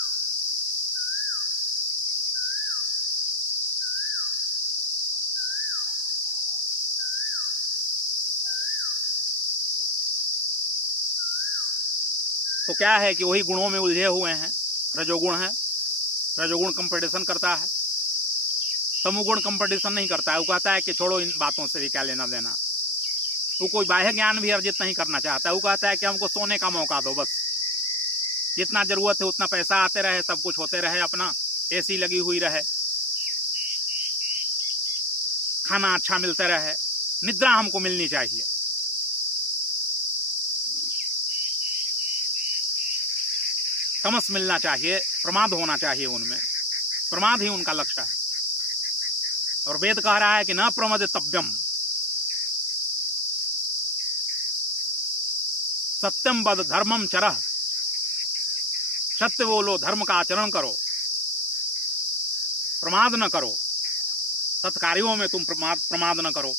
तो क्या है कि वही गुणों में उलझे हुए हैं। रजोगुण है, रजोगुण कंपटीशन करता है, तमोगुण कंपटीशन नहीं करता है। वो कहता है कि छोड़ो इन बातों से भी क्या लेना देना। वो कोई बाह्य ज्ञान भी अर्जित नहीं करना चाहता। वो कहता है कि हमको सोने का मौका दो, बस जितना जरूरत है उतना पैसा आते रहे, सब कुछ होते रहे, अपना एसी लगी हुई रहे, खाना अच्छा मिलते रहे, निद्रा हमको मिलनी चाहिए। तमस मिलना चाहिए, प्रमाद होना चाहिए उनमें, प्रमाद ही उनका लक्ष्य है। और वेद कह रहा है कि न प्रमदितव्यम, सत्यम वद धर्मम चरह, सत्य बोलो, धर्म का आचरण करो, प्रमाद न करो, सत्कार्यों में तुम प्रमाद न करो।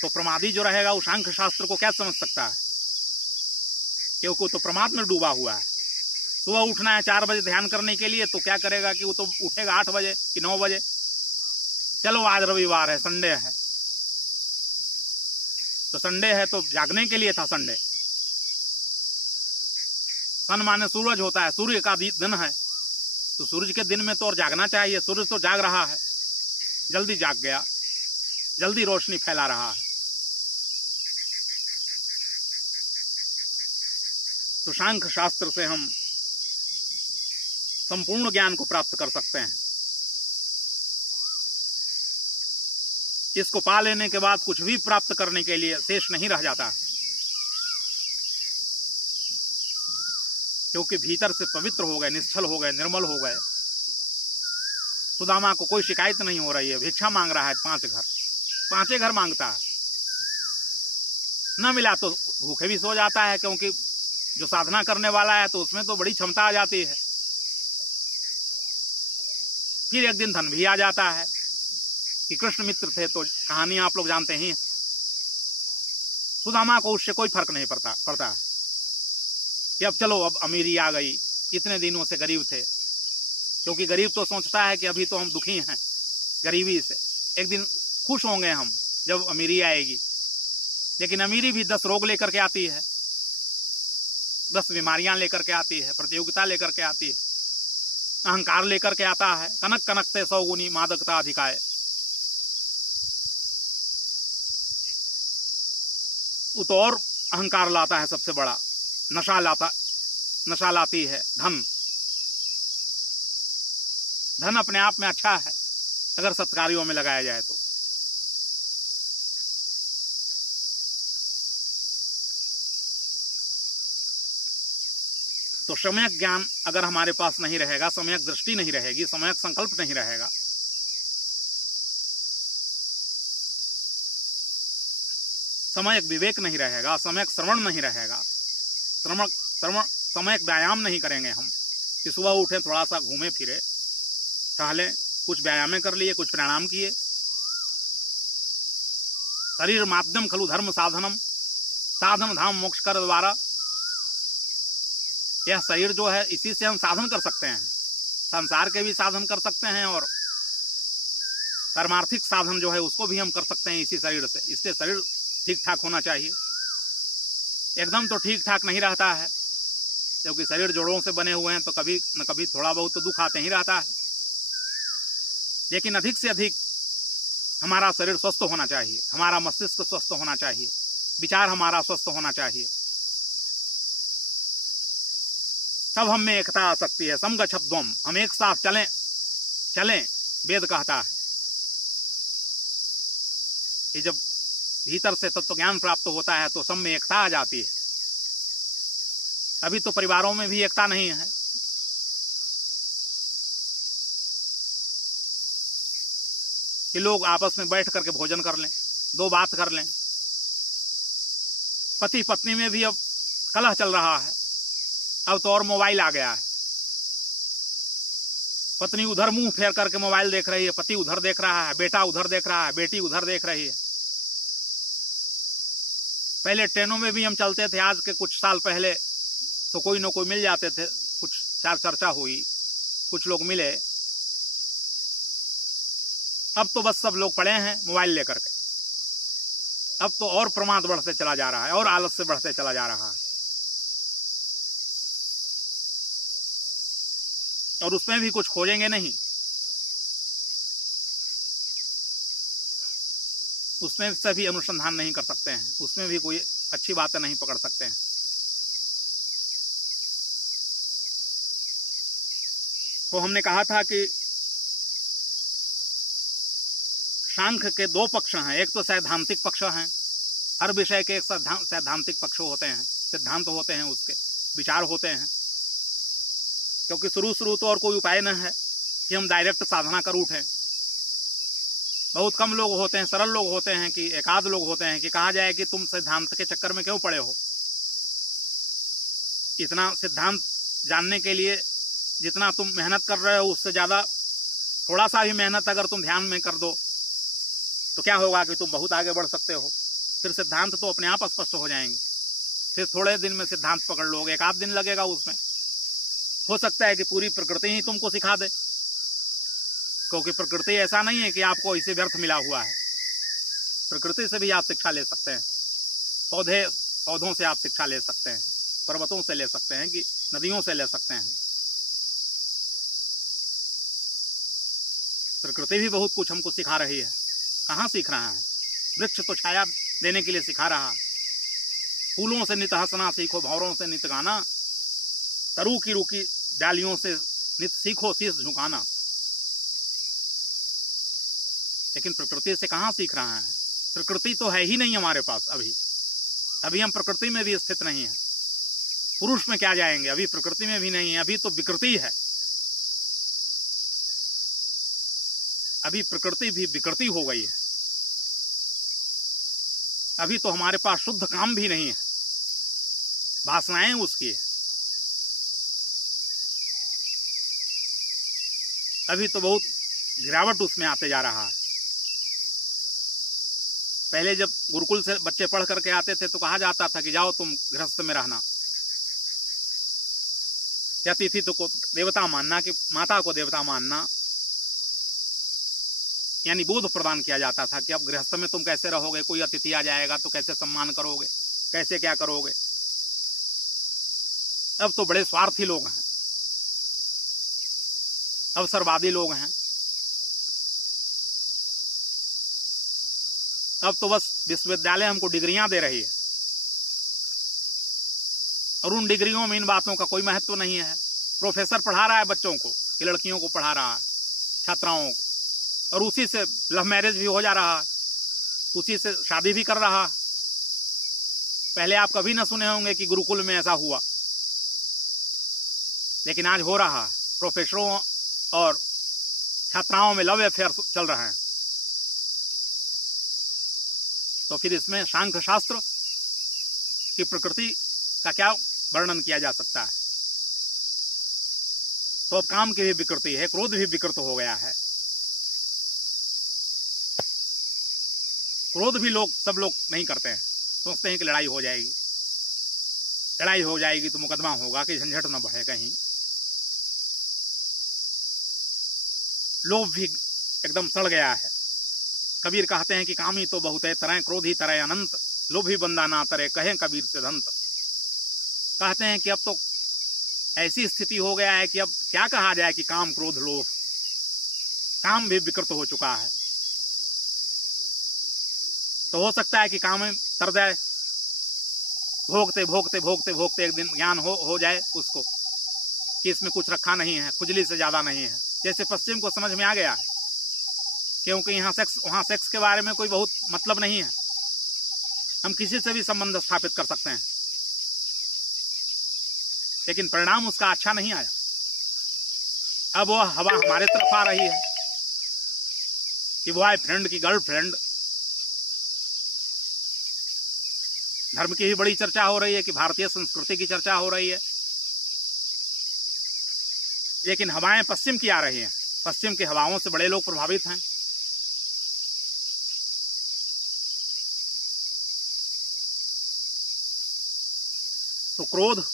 तो प्रमादी जो रहेगा वो सांख्य शास्त्र को क्या समझ सकता है, क्योंकि वो तो प्रमाद में डूबा हुआ है। सुबह उठना है 4 बजे ध्यान करने के लिए, तो क्या करेगा कि वो तो उठेगा 8 बजे कि 9 बजे, चलो आज रविवार है, संडे है, तो संडे है तो जागने के लिए था संडे। सन माने सूरज होता है, सूर्य का दिन है, तो सूरज के दिन में तो और जागना चाहिए। सूरज तो जाग रहा है, जल्दी जाग गया, जल्दी रोशनी फैला रहा है। तो सांख्य शास्त्र से हम संपूर्ण ज्ञान को प्राप्त कर सकते हैं। इसको पा लेने के बाद कुछ भी प्राप्त करने के लिए शेष नहीं रह जाता, क्योंकि भीतर से पवित्र हो गए, निश्चल हो गए, निर्मल हो गए। सुदामा को कोई शिकायत नहीं हो रही है, भिक्षा मांग रहा है 5 घर, 5 घर मांगता है, न मिला तो भूखे भी सो जाता है, क्योंकि जो साधना करने वाला है तो उसमें तो बड़ी क्षमता आ जाती है। फिर एक दिन धन भी आ जाता है कि कृष्ण मित्र थे, तो कहानी आप लोग जानते ही। सुदामा को उससे कोई फर्क नहीं पड़ता है कि अब चलो, अब अमीरी आ गई, इतने दिनों से गरीब थे। क्योंकि गरीब तो सोचता है कि अभी तो हम दुखी हैं गरीबी से, एक दिन खुश होंगे हम जब अमीरी आएगी। लेकिन अमीरी भी 10 रोग लेकर के आती है, 10 बीमारियां लेकर के आती है, प्रतियोगिता लेकर के आती है, अहंकार लेकर के आता है। कनक कनकते 100 गुनी मादकता अधिकाय। वो तो और अहंकार लाता है, सबसे बड़ा नशा लाती है धन। धन अपने आप में अच्छा है अगर सत्कार्यों में लगाया जाए तो। तो सम्यक ज्ञान अगर हमारे पास नहीं रहेगा, सम्यक दृष्टि नहीं रहेगी, सम्यक संकल्प नहीं रहेगा, सम्यक विवेक नहीं रहेगा, सम्यक श्रवण नहीं रहेगा, सम्यक व्यायाम नहीं करेंगे हम कि सुबह उठे थोड़ा सा घूमे फिरे टहले, कुछ व्यायाम कर लिए, कुछ प्राणायाम किए। शरीर माध्यम खलु धर्म साधनम, साधन धाम मोक्ष कर द्वारा। यह शरीर जो है, इसी से हम साधन कर सकते हैं, संसार के भी साधन कर सकते हैं और परमार्थिक साधन जो है उसको भी हम कर सकते हैं इसी शरीर से। इससे शरीर ठीक ठाक होना चाहिए। एकदम तो ठीक ठाक नहीं रहता है, क्योंकि शरीर जोड़ों से बने हुए हैं, तो कभी न कभी थोड़ा बहुत तो दुख आते ही रहता है। लेकिन अधिक से अधिक हमारा शरीर स्वस्थ होना चाहिए, हमारा मस्तिष्क स्वस्थ होना चाहिए, विचार हमारा स्वस्थ होना चाहिए, तब हम में एकता आ सकती है। समगच्छध्वम, हम एक साथ चलें वेद कहता है कि जब भीतर से तत्व ज्ञान प्राप्त होता है तो सब में एकता आ जाती है। अभी तो परिवारों में भी एकता नहीं है। कि लोग आपस में बैठ करके भोजन कर लें, 2 बात कर लें। पति पत्नी में भी अब कलह चल रहा है, अब तो और मोबाइल आ गया है। पत्नी उधर मुंह फेर करके मोबाइल देख रही है, पति उधर देख रहा है, बेटा उधर देख रहा है, बेटी उधर देख रही है। पहले ट्रेनों में भी हम चलते थे, आज के कुछ साल पहले तो कोई न कोई मिल जाते थे, कुछ चर्चा हुई, कुछ लोग मिले। अब तो बस सब लोग पड़े हैं मोबाइल लेकर के। अब तो और प्रमाद बढ़ते चला जा रहा है और आलस से बढ़ते चला जा रहा है। और उसमें भी कुछ खोजेंगे नहीं, उसमें से भी अनुसंधान नहीं कर सकते हैं, उसमें भी कोई अच्छी बातें नहीं पकड़ सकते हैं। तो हमने कहा था कि सांख्य के दो पक्ष हैं, एक तो सैद्धांतिक पक्ष हैं, हर विषय के एक सैद्धांतिक पक्ष होते हैं, सिद्धांत होते हैं, उसके विचार होते हैं। क्योंकि शुरू तो और कोई उपाय न है कि हम डायरेक्ट साधना कर उठें। बहुत कम लोग होते हैं, सरल लोग होते हैं, कि एक आध लोग होते हैं कि कहा जाए कि तुम सिद्धांत के चक्कर में क्यों पड़े हो। इतना सिद्धांत जानने के लिए जितना तुम मेहनत कर रहे हो, उससे ज़्यादा थोड़ा सा भी मेहनत अगर तुम ध्यान में कर दो तो क्या होगा कि तुम बहुत आगे बढ़ सकते हो। फिर सिद्धांत तो अपने आप स्पष्ट हो जाएंगे। फिर थोड़े दिन में सिद्धांत पकड़ लोगे, एक आध दिन लगेगा उसमें। हो सकता है कि पूरी प्रकृति ही तुमको सिखा दे, क्योंकि प्रकृति ऐसा नहीं है कि आपको इसे व्यर्थ मिला हुआ है। प्रकृति से भी आप शिक्षा ले सकते हैं, पौधों से आप शिक्षा ले सकते हैं, पर्वतों से ले सकते हैं, कि नदियों से ले सकते हैं। प्रकृति भी बहुत कुछ हमको सिखा रही है। कहाँ सीख रहा है? वृक्ष तो छाया देने के लिए सिखा रहा है। फूलों से नित हंसना सीखो, भंवरों से नित गाना, तरु की रूखी डालियों से नित सीखो शीश झुकाना। लेकिन प्रकृति से कहाँ सीख रहा है? प्रकृति तो है ही नहीं हमारे पास। अभी हम प्रकृति में भी स्थित नहीं है। पुरुष में क्या जाएंगे? अभी प्रकृति में भी नहीं है, अभी तो विकृति है। अभी प्रकृति भी विकृति हो गई है। अभी तो हमारे पास शुद्ध काम भी नहीं है, वासनाएं उसकी है। अभी तो बहुत गिरावट उसमें आते जा रहा है। पहले जब गुरुकुल से बच्चे पढ़ करके आते थे तो कहा जाता था कि जाओ तुम गृहस्थ में रहना, या अतिथि तो को देवता मानना, कि माता को देवता मानना, यानी बोध प्रदान किया जाता था कि अब गृहस्थ में तुम कैसे रहोगे, कोई अतिथि आ जाएगा तो कैसे सम्मान करोगे, कैसे क्या करोगे। अब तो बड़े स्वार्थी लोग हैं, अवसरवादी लोग हैं। अब तो बस विश्वविद्यालय हमको डिग्रियां दे रही है, और उन डिग्रियों में इन बातों का कोई महत्व नहीं है। प्रोफेसर पढ़ा रहा है बच्चों को, कि लड़कियों को पढ़ा रहा है, छात्राओं को, और उसी से लव मैरिज भी हो जा रहा है, उसी से शादी भी कर रहा है। पहले आप कभी ना सुने होंगे कि गुरुकुल में ऐसा हुआ, लेकिन आज हो रहा है। प्रोफेसरों और छात्राओं में लव अफेयर चल रहे हैं। तो फिर इसमें सांख्य शास्त्र की प्रकृति का क्या वर्णन किया जा सकता है? तो अब काम की भी विकृति है, क्रोध भी विकृत हो गया है। क्रोध भी सब लोग नहीं करते हैं, सोचते हैं कि लड़ाई हो जाएगी तो मुकदमा होगा, कि झंझट न बढ़े कहीं। लोभ भी एकदम सड़ गया है। कबीर कहते हैं कि कामी तो बहुत है तरह, क्रोधी तरह अनंत, लोभी बंदा ना तरे कहें कबीर सिद्धांत। कहते हैं कि अब तो ऐसी स्थिति हो गया है कि अब क्या कहा जाए कि काम क्रोध लोभ, काम भी विकृत हो चुका है। तो हो सकता है कि काम में तर जाए, भोगते भोगते भोगते भोगते एक दिन ज्ञान हो जाए उसको कि इसमें कुछ रखा नहीं है, खुजली से ज्यादा नहीं है। जैसे पश्चिम को समझ में आ गया है, क्योंकि यहाँ सेक्स वहाँ सेक्स के बारे में कोई बहुत मतलब नहीं है, हम किसी से भी संबंध स्थापित कर सकते हैं, लेकिन परिणाम उसका अच्छा नहीं आया। अब वह हवा हमारे तरफ आ रही है कि बॉयफ्रेंड की गर्लफ्रेंड, धर्म की भी बड़ी चर्चा हो रही है, कि भारतीय संस्कृति की चर्चा हो रही है, लेकिन हवाएं पश्चिम की आ रही हैं। पश्चिम की हवाओं से बड़े लोग प्रभावित हैं। तो क्रोध,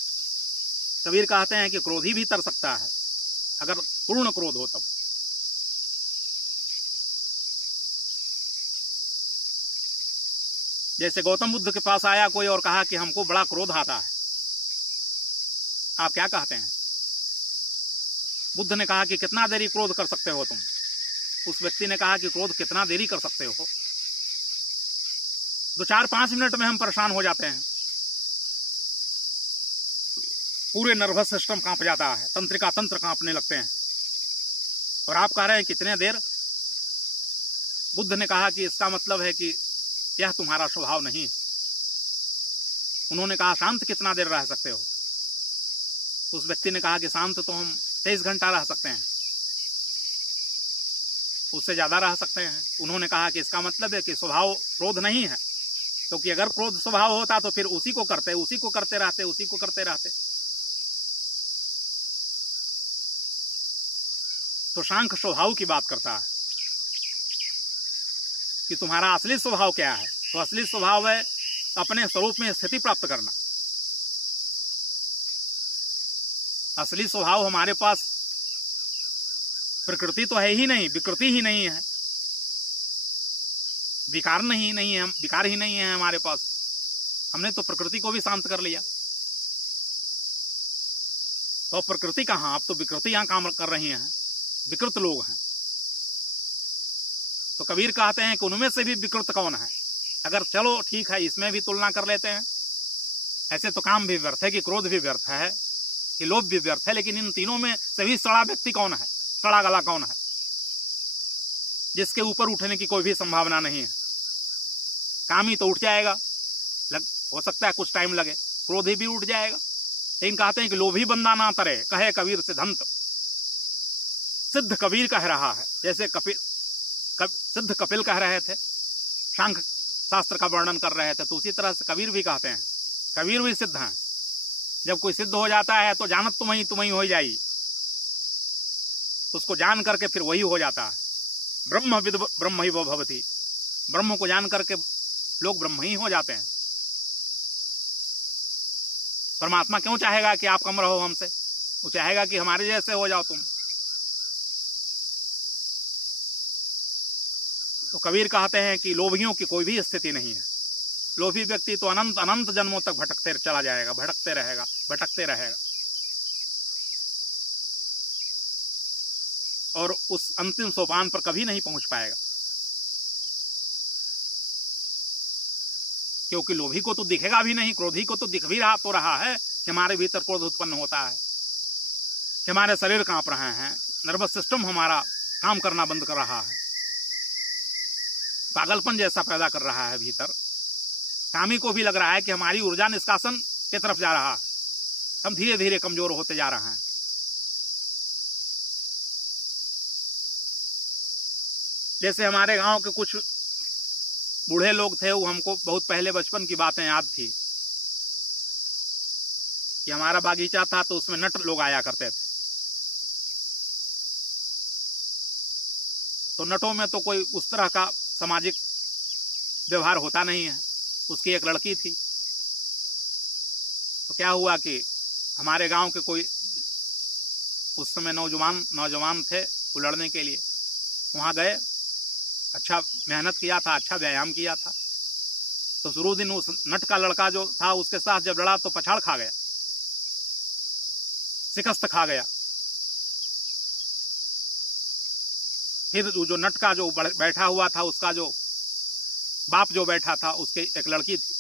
कबीर कहते हैं कि क्रोधी भी तर सकता है अगर पूर्ण क्रोध हो तब। जैसे गौतम बुद्ध के पास आया कोई और कहा कि हमको बड़ा क्रोध आता है, आप क्या कहते हैं? बुद्ध ने कहा कि कितना देरी क्रोध कर सकते हो तुम। उस व्यक्ति ने कहा कि क्रोध कितना देरी कर सकते हो, 2-4-5 मिनट में हम परेशान हो जाते हैं, पूरे नर्वस सिस्टम कांप जाता है, तंत्रिका तंत्र कांपने लगते हैं, और आप कह रहे हैं कितने देर। बुद्ध ने कहा कि इसका मतलब है कि यह तुम्हारा स्वभाव नहीं है। उन्होंने कहा शांत कितना देर रह सकते हो। उस व्यक्ति ने कहा कि शांत तो हम 23 घंटा रह सकते हैं, उससे ज्यादा रह सकते हैं। उन्होंने कहा कि इसका मतलब है कि स्वभाव क्रोध नहीं है, क्योंकि अगर क्रोध स्वभाव होता तो फिर उसी को करते रहते। तो शांख स्वभाव की बात करता है कि तुम्हारा असली स्वभाव क्या है। तो असली स्वभाव है अपने स्वरूप में स्थिति प्राप्त करना। असली स्वभाव हमारे पास प्रकृति तो है ही नहीं, विकृति ही नहीं है, विकार ही नहीं है हमारे पास। हमने तो प्रकृति को भी शांत कर लिया, तो प्रकृति कहाँ, अब तो विकृति यहां काम कर रही है, विकृत लोग हैं। तो कबीर कहते हैं कि उनमें से भी विकृत कौन है। अगर चलो ठीक है, इसमें भी तुलना कर लेते हैं, ऐसे तो काम भी व्यर्थ है, कि क्रोध भी व्यर्थ है, कि लोभ भी व्यर्थ है, लेकिन इन तीनों में सभी सड़ा व्यक्ति कौन है, सड़ा गला कौन है, जिसके ऊपर उठने की कोई भी संभावना नहीं है। कामी तो उठ जाएगा, हो सकता है कुछ टाइम लगे, क्रोधी भी उठ जाएगा, लेकिन कहते हैं कि लोभी बंदा ना तरे, कहे कबीर सिद्धांत। सिद्ध कबीर कह रहा है, जैसे सिद्ध कपिल कह रहे थे, सांख्य शास्त्र का वर्णन कर रहे थे, तो उसी तरह से कबीर भी कहते हैं, कबीर भी सिद्ध हैं। जब कोई सिद्ध हो जाता है तो जानत तुम्हें हो जाई, उसको जान करके फिर वही हो जाता है। ब्रह्म विद ब्रह्म ही वो भवति, ब्रह्म को जान करके लोग ब्रह्म ही हो जाते हैं। परमात्मा क्यों चाहेगा कि आप कम रहो हमसे, वो चाहेगा कि हमारे जैसे हो जाओ तुम। तो कबीर कहते हैं कि लोभियों की कोई भी स्थिति नहीं है। लोभी व्यक्ति तो अनंत अनंत जन्मों तक भटकते चला जाएगा, भटकते रहेगा, और उस अंतिम सोपान पर कभी नहीं पहुंच पाएगा। क्योंकि लोभी को तो दिखेगा भी नहीं, क्रोधी को तो दिख भी रहा है कि हमारे भीतर क्रोध उत्पन्न होता है, कि हमारे शरीर कांप रहे हैं, नर्वस सिस्टम हमारा काम करना बंद कर रहा है, पागलपन जैसा पैदा कर रहा है भीतर। कामी को भी लग रहा है कि हमारी ऊर्जा निष्कासन की तरफ जा रहा है, हम धीरे धीरे कमजोर होते जा रहे हैं। जैसे हमारे गांव के कुछ बूढ़े लोग थे, वो हमको बहुत पहले बचपन की बातें याद थी कि हमारा बागीचा था तो उसमें नट लोग आया करते थे। तो नटों में तो कोई उस तरह का सामाजिक व्यवहार होता नहीं है। उसकी एक लड़की थी, तो क्या हुआ कि हमारे गांव के कोई उस समय नौजवान थे, वो लड़ने के लिए वहां गए, अच्छा मेहनत किया था, अच्छा व्यायाम किया था। तो शुरू दिन उस नट का लड़का जो था उसके साथ जब लड़ा तो पछाड़ खा गया, शिकस्त खा गया। फिर जो नट का जो बैठा हुआ था, उसका जो बाप जो बैठा था, उसके एक लड़की थी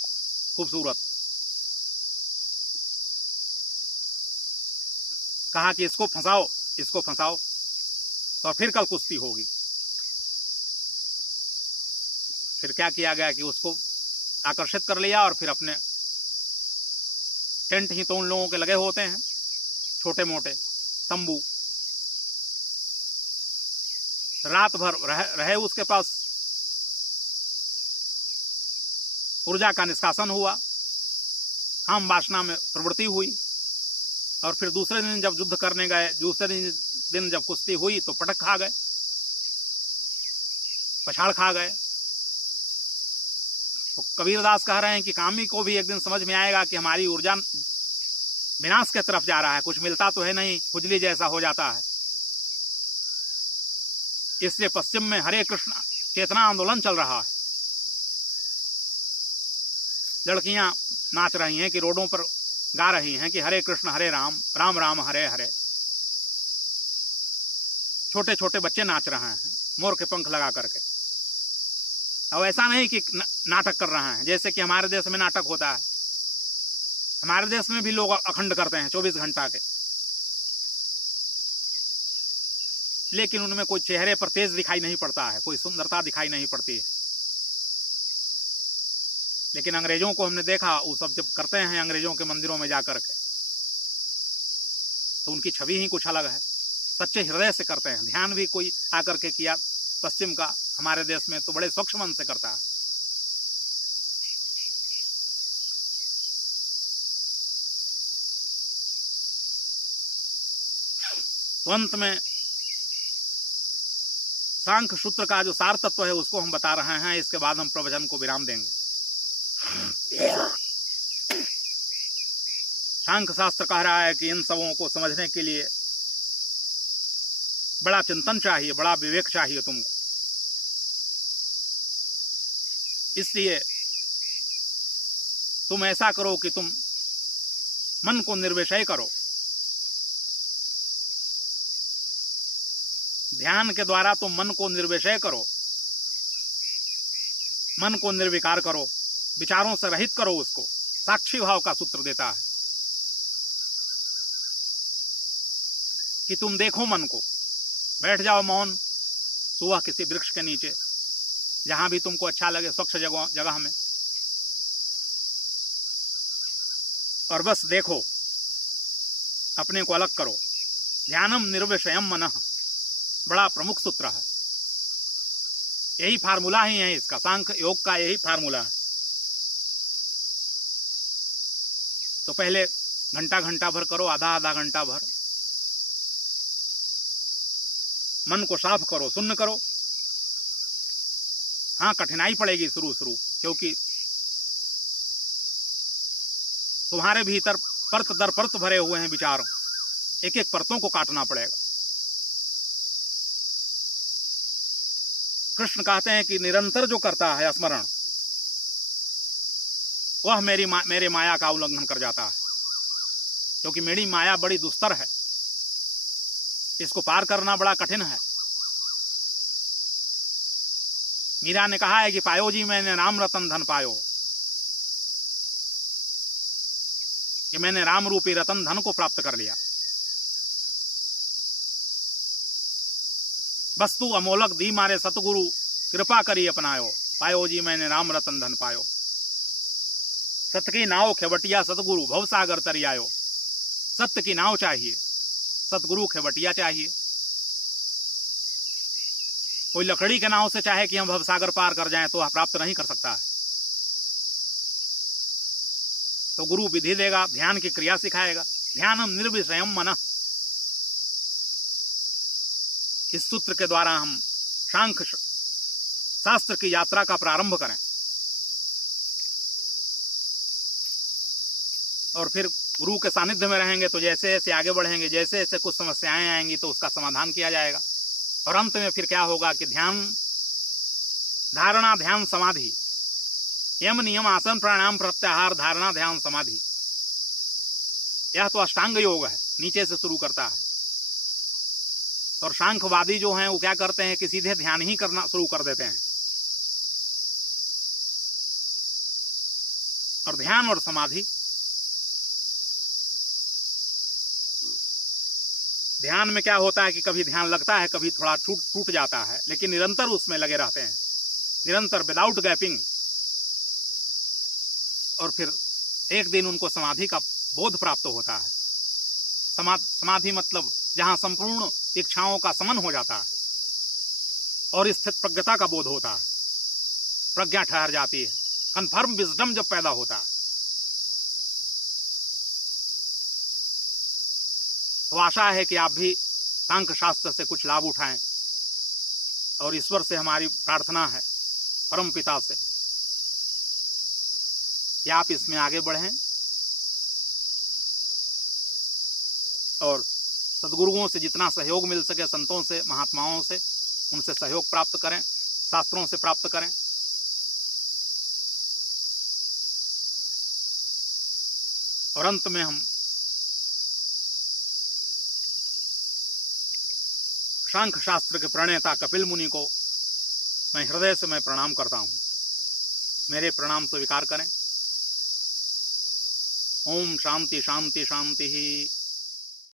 खूबसूरत, कहा कि इसको फंसाओ तो फिर कल कुश्ती होगी। फिर क्या किया गया कि उसको आकर्षित कर लिया और फिर अपने टेंट ही तो उन लोगों के लगे होते हैं, छोटे मोटे तंबू, रात भर रहे उसके पास। ऊर्जा का निष्कासन हुआ, काम वासना में प्रवृत्ति हुई, और फिर दूसरे दिन जब युद्ध करने गए, दूसरे दिन जब कुश्ती हुई तो पटक खा गए, पछाड़ खा गए। तो कबीरदास कह रहे हैं कि कामी को भी एक दिन समझ में आएगा कि हमारी ऊर्जा विनाश की तरफ जा रहा है, कुछ मिलता तो है नहीं, खुजली जैसा हो जाता है। इसलिए पश्चिम में हरे कृष्ण चेतना आंदोलन चल रहा है। लड़कियां नाच रही हैं कि रोडों पर गा रही हैं कि हरे कृष्ण हरे राम, राम राम हरे हरे। छोटे छोटे बच्चे नाच रहे हैं मोर के पंख लगा करके। अब ऐसा नहीं कि नाटक कर रहे हैं जैसे कि हमारे देश में नाटक होता है। हमारे देश में भी लोग अखंड करते हैं 24 घंटा के, लेकिन उनमें कोई चेहरे पर तेज दिखाई नहीं पड़ता है, कोई सुंदरता दिखाई नहीं पड़ती है। लेकिन अंग्रेजों को हमने देखा, वो सब जब करते हैं अंग्रेजों के मंदिरों में जाकर के, तो उनकी छवि ही कुछ अलग है। सच्चे हृदय से करते हैं। ध्यान भी कोई आकर के किया पश्चिम का हमारे देश में तो बड़े स्वच्छ मन से करता है। तो अंत में सांख्य सूत्र का जो सार तत्व है उसको हम बता रहे हैं। इसके बाद हम प्रवचन को विराम देंगे। सांख्य शास्त्र कह रहा है कि इन सबों को समझने के लिए बड़ा चिंतन चाहिए, बड़ा विवेक चाहिए तुमको। इसलिए तुम ऐसा करो कि तुम मन को निर्विषय करो। ध्यान के द्वारा तुम मन को निर्विषय करो, मन को निर्विकार करो, विचारों से रहित करो उसको। साक्षी भाव का सूत्र देता है कि तुम देखो मन को, बैठ जाओ मौन सुबह किसी वृक्ष के नीचे, जहां भी तुमको अच्छा लगे, स्वच्छ जगह में, और बस देखो, अपने को अलग करो। ध्यानम निर्विषयम मनः बड़ा प्रमुख सूत्र है। यही फार्मूला ही है इसका, सांख्य योग का यही फार्मूला है। तो पहले घंटा घंटा भर करो, आधा आधा घंटा भर मन को साफ करो, शून्य करो। हाँ, कठिनाई पड़ेगी शुरू क्योंकि तुम्हारे भीतर परत दर परत भरे हुए हैं विचार, एक एक परतों को काटना पड़ेगा। कृष्ण कहते हैं कि निरंतर जो करता है स्मरण, वह मेरे माया का उल्लंघन कर जाता है, क्योंकि मेरी माया बड़ी दुस्तर है, इसको पार करना बड़ा कठिन है। मीरा ने कहा है कि पायो जी मैंने राम रतन धन पायो, कि मैंने राम रूपी रतन धन को प्राप्त कर लिया। वस्तु अमोलक दी मारे सतगुरु, कृपा करी अपनायो, पायो जी मैंने राम रतन धन पायो। सत्य की नाव खेवटिया सतगुरु, भवसागर तरी आयो। सत्य की नाव चाहिए, सतगुरु खेवटिया चाहिए। कोई लकड़ी के नाव से चाहे कि हम भवसागर पार कर जाएं तो वह प्राप्त नहीं कर सकता है। तो गुरु विधि देगा, ध्यान की क्रिया सिखाएगा। ध्यानम निर्विषयम मनः, इस सूत्र के द्वारा हम सांख्य शास्त्र की यात्रा का प्रारंभ करें, और फिर गुरु के सानिध्य में रहेंगे तो जैसे जैसे आगे बढ़ेंगे, जैसे जैसे कुछ समस्याएं आएंगी तो उसका समाधान किया जाएगा। और अंत में फिर क्या होगा कि ध्यान, धारणा, ध्यान, समाधि, यम नियम आसन प्राणायाम प्रत्याहार, धारणा, ध्यान, समाधि, यह तो अष्टांग योग है, नीचे से शुरू करता है। और सांख्यवादी जो हैं वो क्या करते हैं कि सीधे ध्यान ही करना शुरू कर देते हैं। और ध्यान और समाधि, ध्यान में क्या होता है कि कभी ध्यान लगता है, कभी थोड़ा टूट जाता है, लेकिन निरंतर उसमें लगे रहते हैं, निरंतर विदाउट गैपिंग। और फिर एक दिन उनको समाधि का बोध प्राप्त होता है। समाधि मतलब जहां संपूर्ण इच्छाओं का समन हो जाता है और स्थित प्रज्ञता का बोध होता है, प्रज्ञा ठहर जाती है, कन्फर्म विजडम जब पैदा होता है। तो आशा है कि आप भी सांख्य शास्त्र से कुछ लाभ उठाएं, और ईश्वर से हमारी प्रार्थना है, परम पिता से, कि आप इसमें आगे बढ़ें और सद्गुरुओं से जितना सहयोग मिल सके, संतों से, महात्माओं से, उनसे सहयोग प्राप्त करें, शास्त्रों से प्राप्त करें। और अंत में हम सांख्य शास्त्र के प्रणेता कपिल मुनि को मैं हृदय से मैं प्रणाम करता हूँ। मेरे प्रणाम स्वीकार करें। ओम शांति शांति शांति ही।